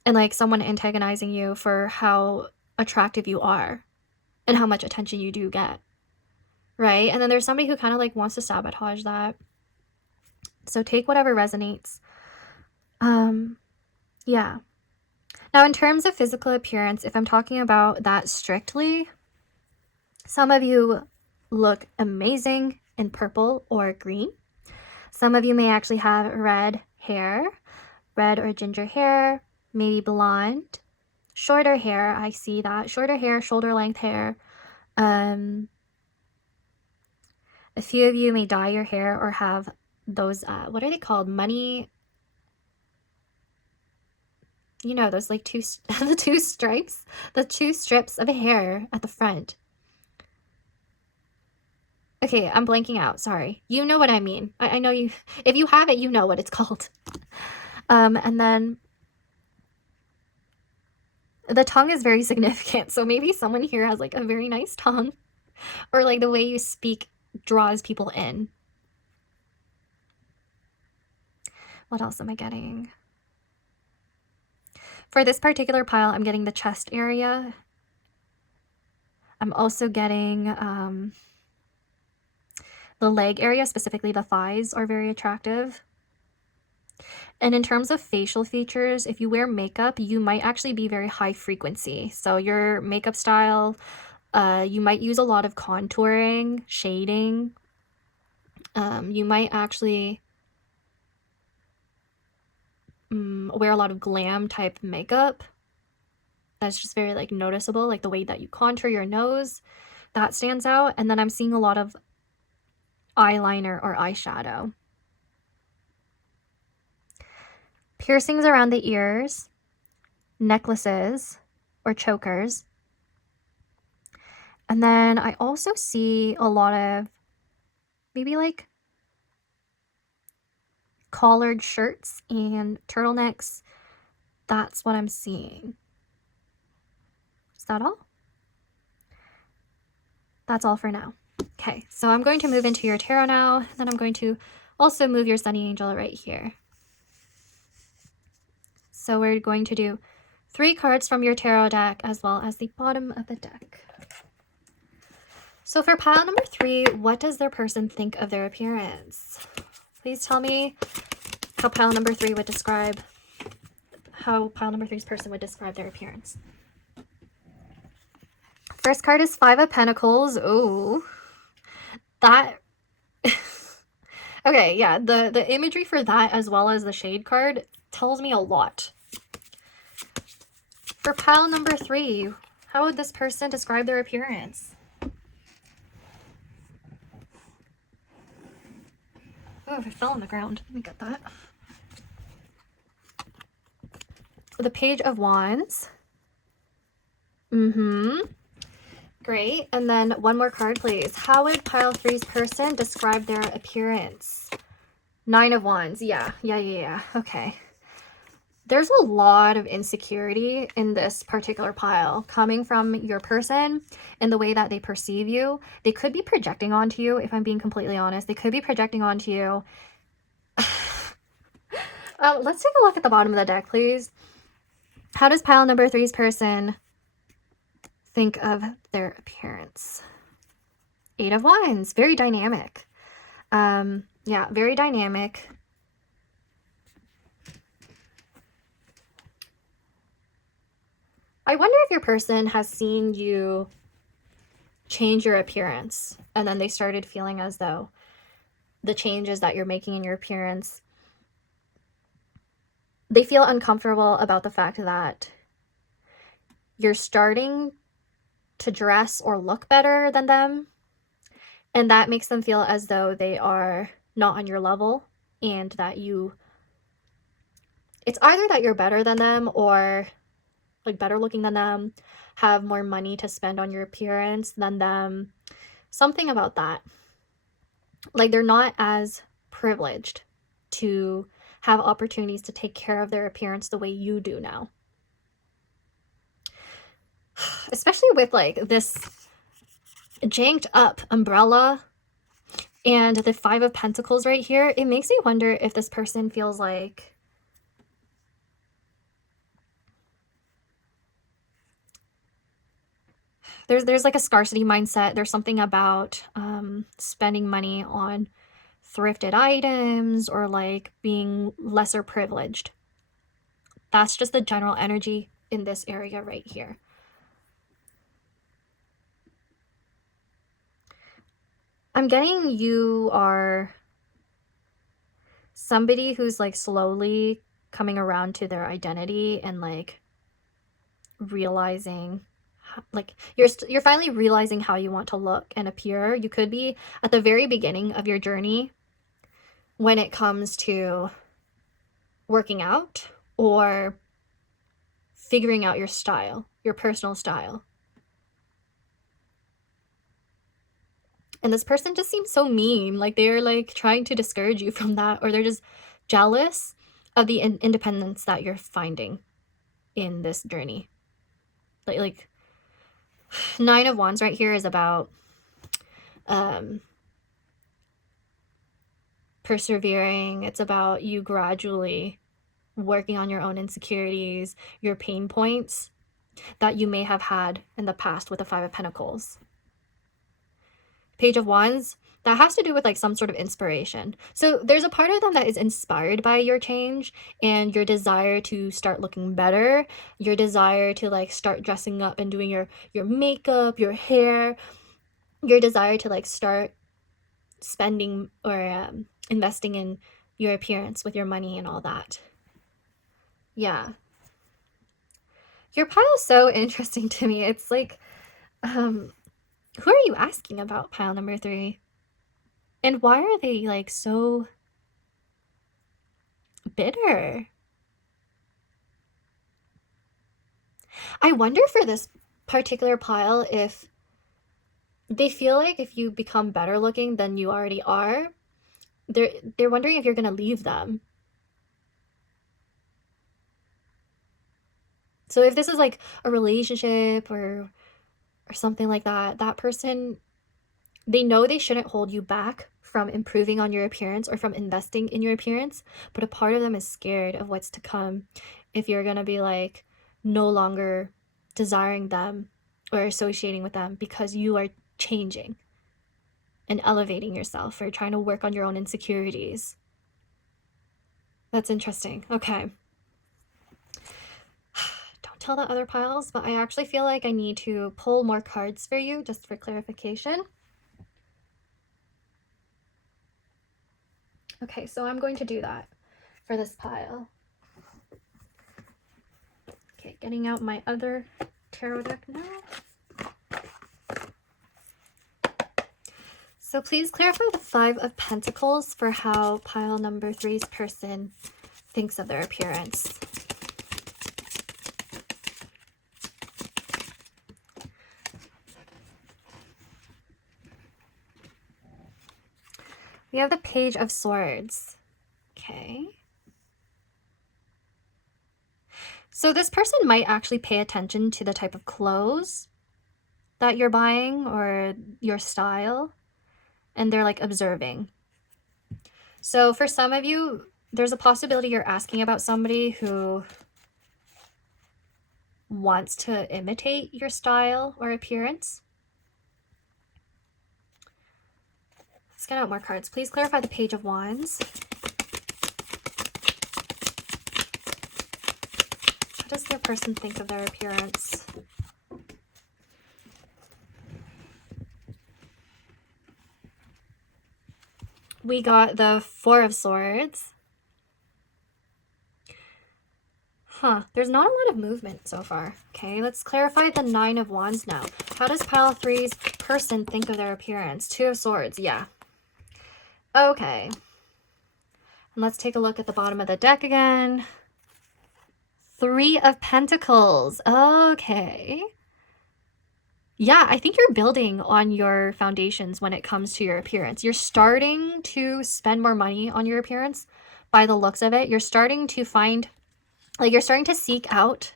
and like someone antagonizing you for how attractive you are and how much attention you do get, right? And then there's somebody who kind of like wants to sabotage that. So take whatever resonates. Yeah. Now, in terms of physical appearance, if I'm talking about that strictly, some of you look amazing in purple or green. Some of you may actually have red hair, red or ginger hair, maybe blonde, shorter hair. I see that. Shorter hair, shoulder length hair. A few of you may dye your hair or have those, what are they called? Money, you know, those like the two stripes, the two strips of hair at the front. Okay, I'm blanking out. Sorry. You know what I mean. I know you, if you have it, you know what it's called. And then the tongue is very significant. So maybe someone here has like a very nice tongue, or like the way you speak draws people in. What else am I getting? For this particular pile, I'm getting the chest area. I'm also getting the leg area, specifically the thighs, are very attractive. And in terms of facial features, if you wear makeup, you might actually be very high frequency. So your makeup style, you might use a lot of contouring, shading. You might actually wear a lot of glam type makeup. That's just very like noticeable, like the way that you contour your nose, that stands out. And then I'm seeing a lot of eyeliner or eyeshadow. Piercings around the ears, necklaces or chokers. And then I also see a lot of maybe like collared shirts and turtlenecks. That's what I'm seeing. Is that all? That's all for now. Okay, so I'm going to move into your tarot now. Then I'm going to also move your Sunny Angel right here. So we're going to do 3 cards from your tarot deck as well as the bottom of the deck. So for pile number 3, what does their person think of their appearance? Please tell me how pile number 3 would describe, how pile number 3's person would describe their appearance. First card is 5 of Pentacles. Oh, that... okay, yeah, the imagery for that as well as the shade card tells me a lot. For pile number 3, how would this person describe their appearance? Oh, it fell on the ground. Let me get that. The Page of Wands. Great. And then one more card, please. How would pile 3's person describe their appearance? 9 of Wands. Yeah. Okay. There's a lot of insecurity in this particular pile coming from your person and the way that they perceive you. They could be projecting onto you, if I'm being completely honest. They could be projecting onto you. Let's take a look at the bottom of the deck, please. How does pile number 3's person think of their appearance? 8 of Wands. Very dynamic. Yeah, very dynamic. I wonder if your person has seen you change your appearance and then they started feeling as though the changes that you're making in your appearance, they feel uncomfortable about the fact that you're starting to dress or look better than them, and that makes them feel as though they are not on your level, and that it's either that you're better than them or like better looking than them, have more money to spend on your appearance than them, something about that. Like they're not as privileged to have opportunities to take care of their appearance the way you do now. Especially with like this janked up umbrella and the 5 of Pentacles right here, it makes me wonder if this person feels like there's like a scarcity mindset. There's something about spending money on thrifted items or like being lesser privileged. That's just the general energy in this area right here. I'm getting you are somebody who's like slowly coming around to their identity and like realizing, like you're finally realizing how you want to look and appear. You could be at the very beginning of your journey when it comes to working out or figuring out your style, your personal style. And this person just seems so mean, like they're like trying to discourage you from that, or they're just jealous of the independence that you're finding in this journey. Like 9 of Wands right here is about persevering. It's about you gradually working on your own insecurities, your pain points that you may have had in the past with the 5 of Pentacles. Page of Wands, that has to do with like some sort of inspiration. So there's a part of them that is inspired by your change and your desire to start looking better, your desire to like start dressing up and doing your makeup, your hair, your desire to like start spending or investing in your appearance with your money and all that. Yeah. Your pile is so interesting to me. It's like, who are you asking about, pile number 3? And why are they like so bitter? I wonder for this particular pile if they feel like if you become better looking than you already are, they're wondering if you're gonna leave them. So if this is like a relationship or something like that, that person, they know they shouldn't hold you back from improving on your appearance or from investing in your appearance, but a part of them is scared of what's to come if you're gonna be like no longer desiring them or associating with them because you are changing and elevating yourself or trying to work on your own insecurities. That's interesting. Okay. Don't tell the other piles, but I actually feel like I need to pull more cards for you just for clarification. Okay, so I'm going to do that for this pile. Okay, getting out my other tarot deck now. So please clarify the Five of Pentacles for how pile number 3's person thinks of their appearance. We have the Page of Swords. Okay. So this person might actually pay attention to the type of clothes that you're buying or your style, and they're like observing. So for some of you, there's a possibility you're asking about somebody who wants to imitate your style or appearance. Let's get out more cards. Please clarify the Page of Wands. What does their person think of their appearance? We got the Four of Swords. There's not a lot of movement so far. Okay, let's clarify the Nine of Wands now. How does pile 3's person think of their appearance? Two of Swords, yeah. Okay. And let's take a look at the bottom of the deck again. Three of Pentacles. Okay. Yeah, I think you're building on your foundations when it comes to your appearance. You're starting to spend more money on your appearance by the looks of it. You're starting to find, like, you're starting to seek out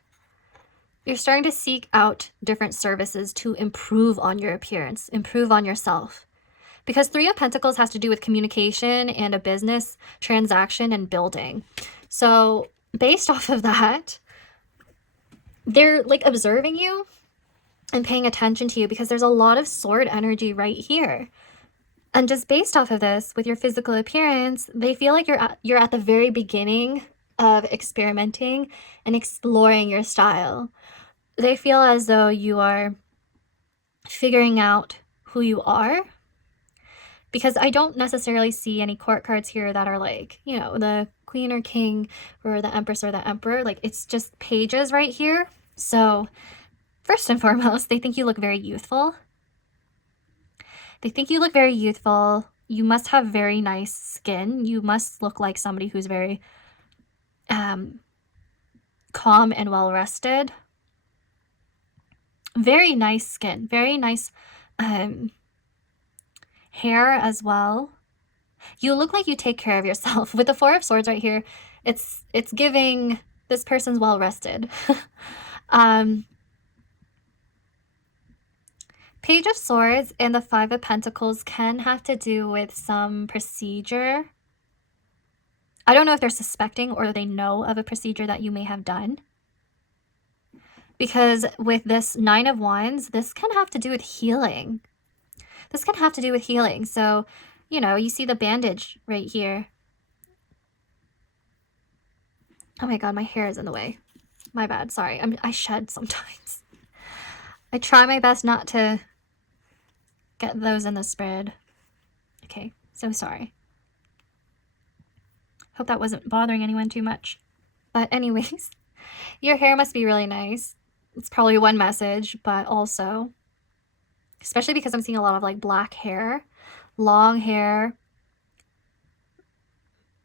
different services to improve on your appearance, improve on yourself. Because Three of Pentacles has to do with communication and a business transaction and building. So based off of that, they're like observing you and paying attention to you because there's a lot of sword energy right here. And just based off of this, with your physical appearance, they feel like you're at the very beginning of experimenting and exploring your style. They feel as though you are figuring out who you are, because I don't necessarily see any court cards here that are like, you know, the Queen or King or the Empress or the Emperor. Like, it's just pages right here. So first and foremost, they think you look very youthful. They think you look very youthful. You must have very nice skin. You must look like somebody who's very calm and well rested. Very nice skin. Very nice hair as well. You look like you take care of yourself. With the Four of Swords right here, it's giving this person's well rested. Page of Swords and the Five of Pentacles can have to do with some procedure. I don't know if they're suspecting or they know of a procedure that you may have done. Because with this Nine of Wands, this can have to do with healing. This can have to do with healing. So, you know, you see the bandage right here. Oh my God, my hair is in the way. My bad, sorry. I shed sometimes. I try my best not to get those in the spread. Okay, so sorry. Hope that wasn't bothering anyone too much. But anyways, your hair must be really nice. It's probably one message, but also, especially because I'm seeing a lot of like black hair, long hair.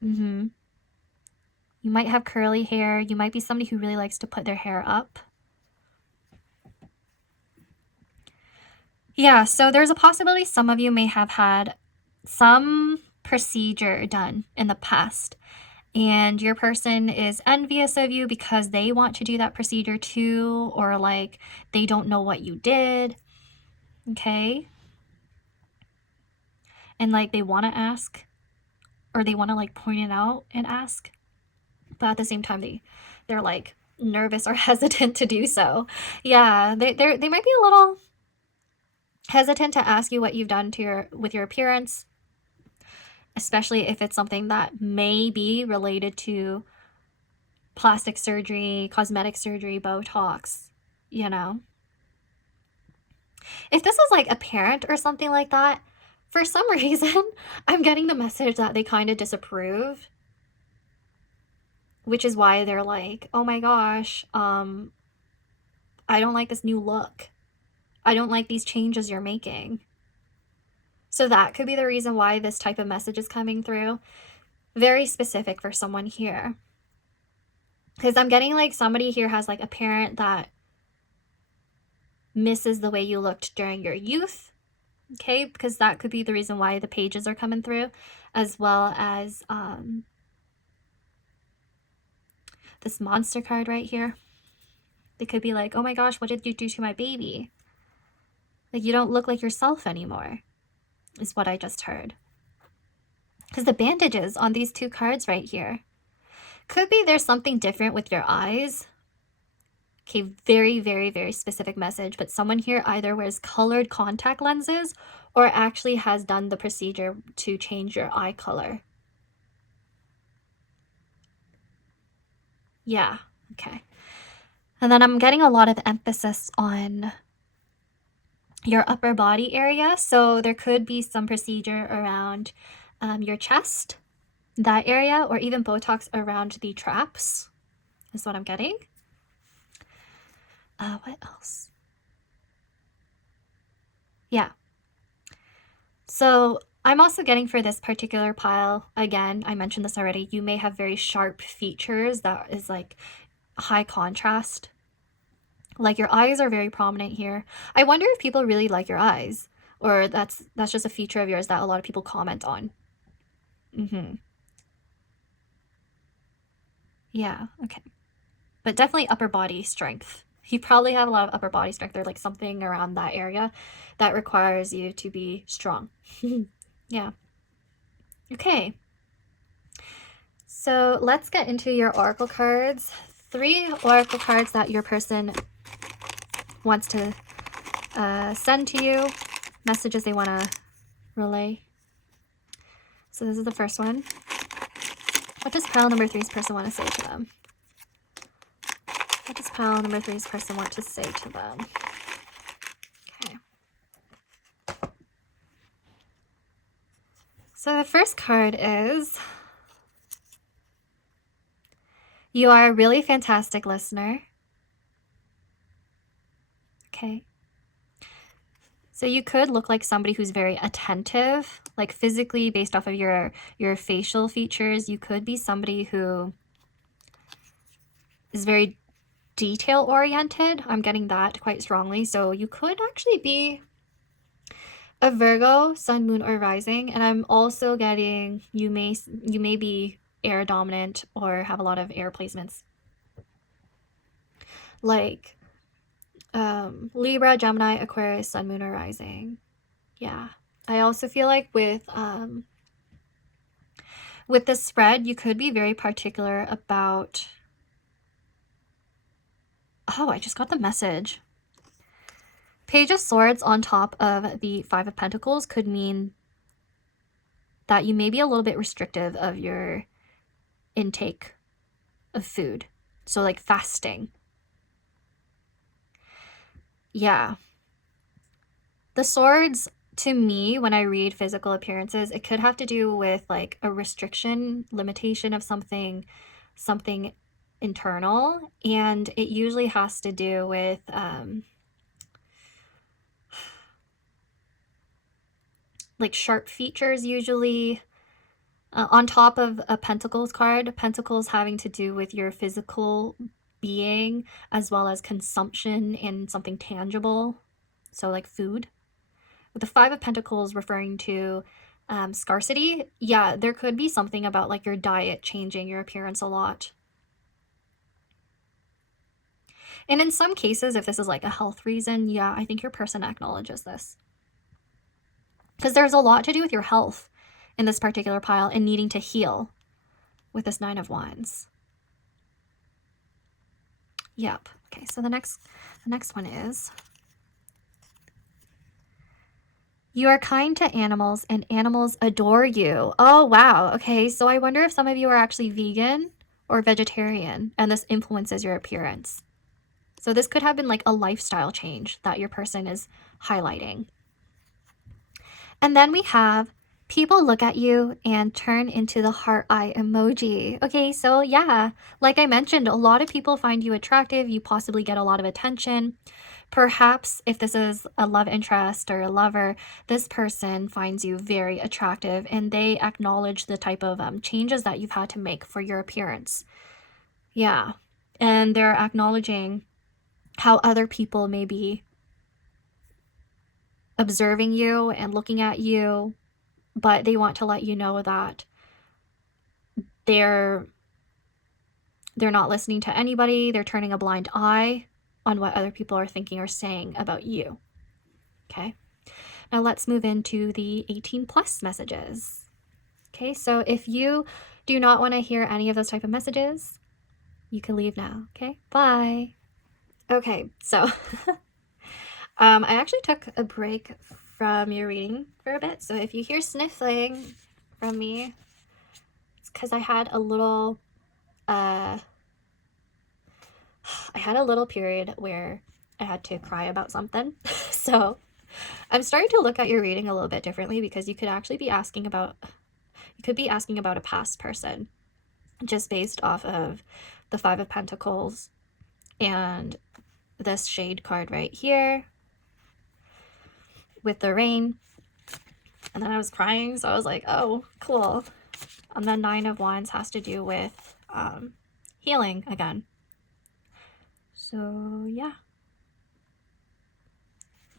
You might have curly hair. You might be somebody who really likes to put their hair up. Yeah, so there's a possibility some of you may have had some procedure done in the past, and your person is envious of you because they want to do that procedure too, or like they don't know what you did, okay? And like they want to ask, or they want to like point it out and ask, but at the same time they're like nervous or hesitant to do so. Yeah, they might be a little hesitant to ask you what you've done to your appearance, especially if it's something that may be related to plastic surgery, cosmetic surgery, Botox, you know. If this is like a parent or something like that, for some reason, I'm getting the message that they kind of disapprove, which is why they're like, "Oh my gosh, I don't like this new look. I don't like these changes you're making." So that could be the reason why this type of message is coming through. Very specific for someone here. Because I'm getting like somebody here has like a parent that misses the way you looked during your youth. Okay, because that could be the reason why the pages are coming through, as well as this monster card right here. They could be like, "Oh my gosh, what did you do to my baby? Like, you don't look like yourself anymore," is what I just heard. Because the bandages on these two cards right here. Could be there's something different with your eyes. Okay, very, very, very specific message, but someone here either wears colored contact lenses or actually has done the procedure to change your eye color. Yeah, okay. And then I'm getting a lot of emphasis on your upper body area. So there could be some procedure around your chest, that area, or even Botox around the traps is what I'm getting. What else? Yeah. So I'm also getting for this particular pile, again, I mentioned this already, you may have very sharp features that is like high contrast. Like your eyes are very prominent here. I wonder if people really like your eyes, or that's just a feature of yours that a lot of people comment on. Yeah, okay. But definitely upper body strength. You probably have a lot of upper body strength or like something around that area that requires you to be strong. Yeah. Okay. So let's get into your oracle cards. 3 oracle cards that your person wants to send to you, messages they want to relay. So this is the first one. What does pile number 3's person want to say to them? What does pile number 3's person want to say to them? Okay. So the first card is, you are a really fantastic listener. Okay. So you could look like somebody who's very attentive, like physically based off of your facial features. You could be somebody who is very detail oriented. I'm getting that quite strongly. So you could actually be a Virgo, sun, moon, or rising. And I'm also getting you may be air dominant or have a lot of air placements. Like Libra, Gemini, Aquarius, sun, moon, or rising. Yeah. I also feel like with this spread, you could be very particular about... Oh, I just got the message. Page of Swords on top of the 5 of Pentacles could mean that you may be a little bit restrictive of your intake of food. So like fasting. Yeah. The swords, to me, when I read physical appearances, it could have to do with like a restriction, limitation of something internal. And it usually has to do with like sharp features usually. On top of a Pentacles card, Pentacles having to do with your physical being as well as consumption in something tangible. So like food. with the Five of Pentacles referring to scarcity, yeah, there could be something about like your diet changing your appearance a lot. And in some cases, if this is like a health reason, yeah, I think your person acknowledges this. Because there's a lot to do with your health in this particular pile and needing to heal with this Nine of Wands. Yep. Okay, so the next one is, you are kind to animals and animals adore you. Oh, wow. Okay, so I wonder if some of you are actually vegan or vegetarian and this influences your appearance. So this could have been like a lifestyle change that your person is highlighting. And then we have, people look at you and turn into the heart eye emoji. Okay, so yeah, like I mentioned, a lot of people find you attractive. You possibly get a lot of attention. Perhaps if this is a love interest or a lover, this person finds you very attractive and they acknowledge the type of changes that you've had to make for your appearance. Yeah, and they're acknowledging how other people may be observing you and looking at you, but they want to let you know that they're not listening to anybody. They're turning a blind eye on what other people are thinking or saying about you. Okay, now let's move into the 18 plus messages. Okay, so if you do not want to hear any of those type of messages, you can leave now. Okay, bye. Okay, so I actually took a break from your reading for a bit. So if you hear sniffling from me, it's because I had a little period where I had to cry about something. So I'm starting to look at your reading a little bit differently, because you could actually be asking about a past person just based off of the Five of Pentacles and this shade card right here with the rain. And then I was crying, so I was like, oh, cool. And then Nine of Wands has to do with healing again. So yeah,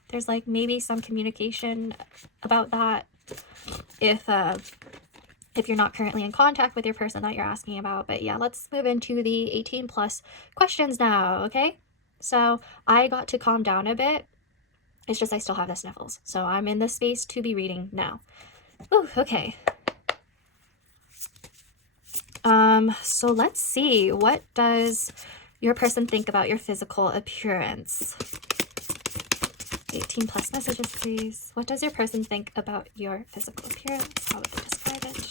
there's like maybe some communication about that if you're not currently in contact with your person that you're asking about. But yeah, let's move into the 18 plus questions now. Okay, so I got to calm down a bit. It's just I still have the sniffles, so I'm in the space to be reading now. Ooh, okay. So let's see, what does your person think about your physical appearance? 18 plus messages, please. What does your person think about your physical appearance? How would they describe it?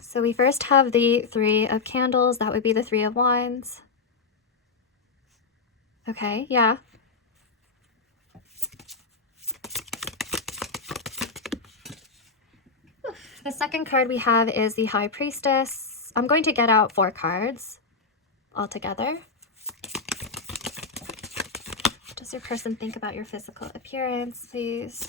So we first have the Three of Candles. That would be the Three of Wands. Okay, yeah. The second card we have is the High Priestess. I'm going to get out 4 cards altogether. What does your person think about your physical appearance, please?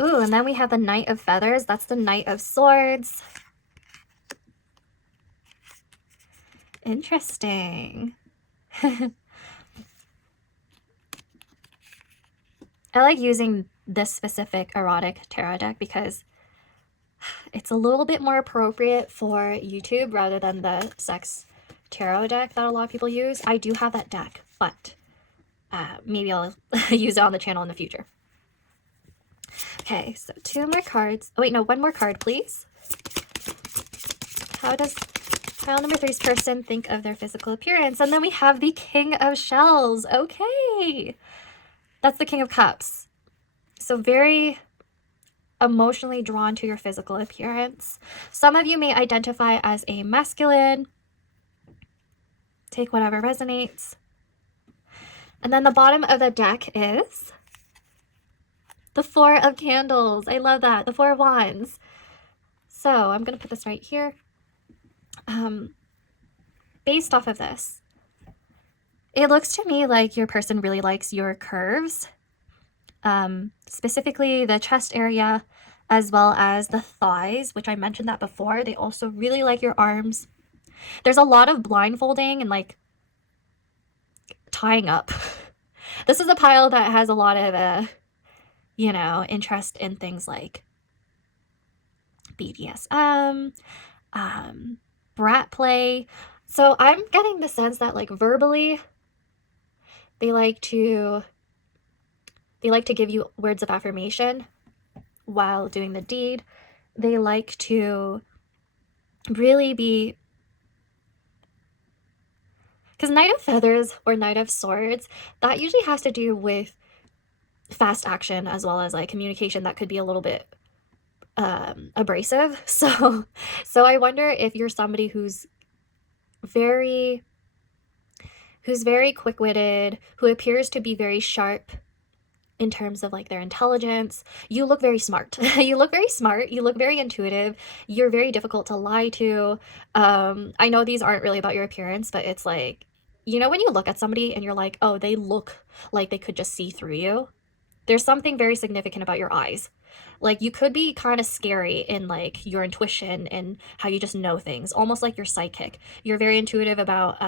Ooh, and then we have the Knight of Feathers. That's the Knight of Swords. Interesting. I like using this specific erotic tarot deck because it's a little bit more appropriate for YouTube rather than the sex tarot deck that a lot of people use. I do have that deck, but maybe I'll use it on the channel in the future. Okay, so 2 more cards. Oh wait, no, 1 more card, please. How does pile number 3's person think of their physical appearance? And then we have the King of Shells. Okay, that's the King of Cups. So very emotionally drawn to your physical appearance. Some of you may identify as a masculine. Take whatever resonates. And then the bottom of the deck is the Four of Candles. I love that. The Four of Wands. So I'm going to put this right here. Based off of this, it looks to me like your person really likes your curves, specifically the chest area, as well as the thighs, which I mentioned that before. They also really like your arms. There's a lot of blindfolding and like tying up. This is a pile that has a lot of, interest in things like BDSM, brat play. So I'm getting the sense that like verbally, they like to give you words of affirmation while doing the deed. They like to really be, because Knight of Feathers or Knight of Swords, that usually has to do with fast action as well as like communication that could be a little bit abrasive. So I wonder if you're somebody who's very quick-witted, who appears to be very sharp in terms of like their intelligence. You look very smart. You look very smart. You look very intuitive. You're very difficult to lie to. I know these aren't really about your appearance, but it's like, when you look at somebody and you're like, oh, they look like they could just see through you. There's something very significant about your eyes. Like, you could be kind of scary in like your intuition and how you just know things, almost like you're psychic. You're very intuitive about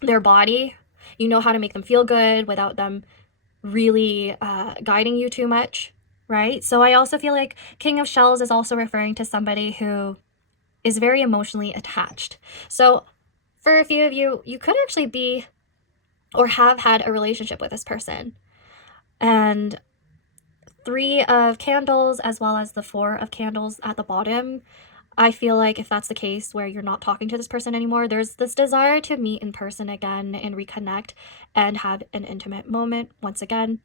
their body. You know how to make them feel good without them really guiding you too much, right? So I also feel like King of Shells is also referring to somebody who is very emotionally attached. So for a few of you, you could actually be or have had a relationship with this person. And 3 of Candles as well as the 4 of Candles at the bottom, I feel like if that's the case where you're not talking to this person anymore, there's this desire to meet in person again and reconnect and have an intimate moment once again.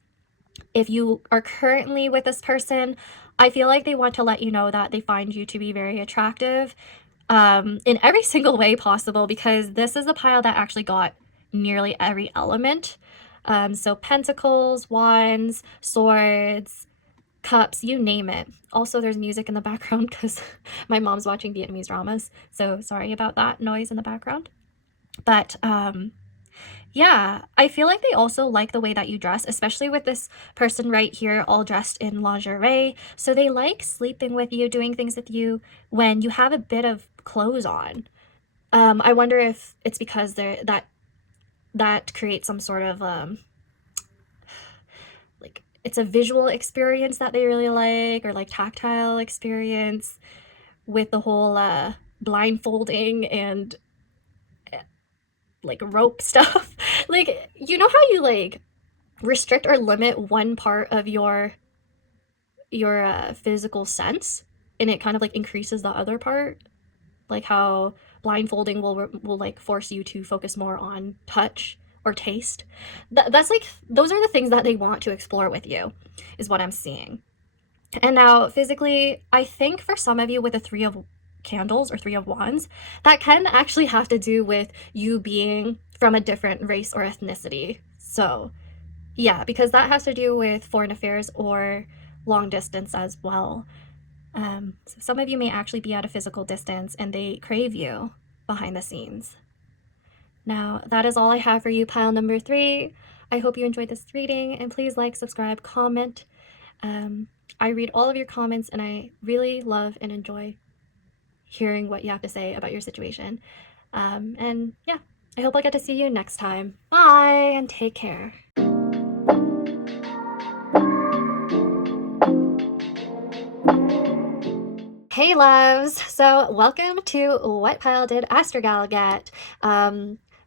If you are currently with this person, I feel like they want to let you know that they find you to be very attractive in every single way possible, because this is a pile that actually got nearly every element. So Pentacles, Wands, Swords, Cups, you name it. Also, there's music in the background because my mom's watching Vietnamese dramas, so sorry about that noise in the background. But yeah, I feel like they also like the way that you dress, especially with this person right here all dressed in lingerie. So they like sleeping with you, doing things with you when you have a bit of clothes on. I wonder if it's because that creates some sort of like, it's a visual experience that they really like, or like tactile experience with the whole blindfolding and like rope stuff. Like, you know how you like restrict or limit one part of your physical sense and it kind of like increases the other part, like how blindfolding will like force you to focus more on touch or taste. That's like, those are the things that they want to explore with you, is what I'm seeing. And now physically, I think for some of you with a 3 of Candles or 3 of Wands, that can actually have to do with you being from a different race or ethnicity. So yeah, because that has to do with foreign affairs or long distance as well. So some of you may actually be at a physical distance and they crave you behind the scenes. Now, that is all I have for you, pile number 3. I hope you enjoyed this reading, and please like, subscribe, comment. I read all of your comments, and I really love and enjoy hearing what you have to say about your situation. And yeah, I hope I get to see you next time. Bye, and take care. Hey loves! So welcome to What Pile Did ASTROG L Get?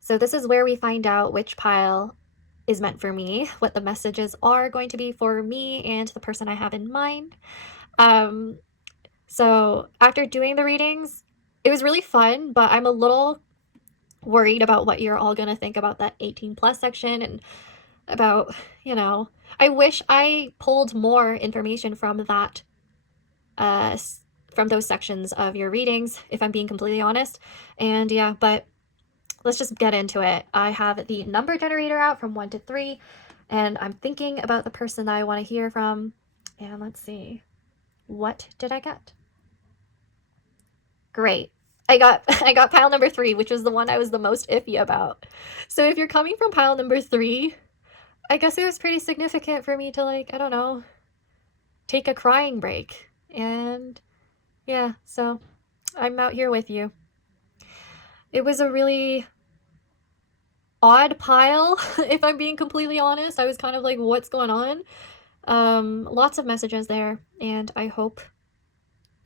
So this is where we find out which pile is meant for me, what the messages are going to be for me and the person I have in mind. So after doing the readings, it was really fun, but I'm a little worried about what you're all going to think about that 18 plus section and about, I wish I pulled more information from that, from those sections of your readings, if I'm being completely honest. And yeah, but let's just get into it. I have the number generator out from 1 to 3, and I'm thinking about the person that I want to hear from. And let's see, what did I get? Great. I got pile number 3, which was the one I was the most iffy about. So if you're coming from pile number 3, I guess it was pretty significant for me to, like, I don't know, take a crying break. And yeah, so I'm out here with you. It was a really odd pile, if I'm being completely honest. I was kind of like, what's going on? Lots of messages there, and I hope,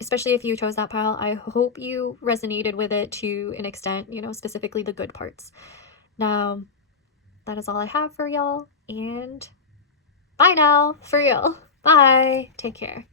especially if you chose that pile, I hope you resonated with it to an extent, you know, specifically the good parts. Now, that is all I have for y'all, and bye now, for real. Bye. Take care.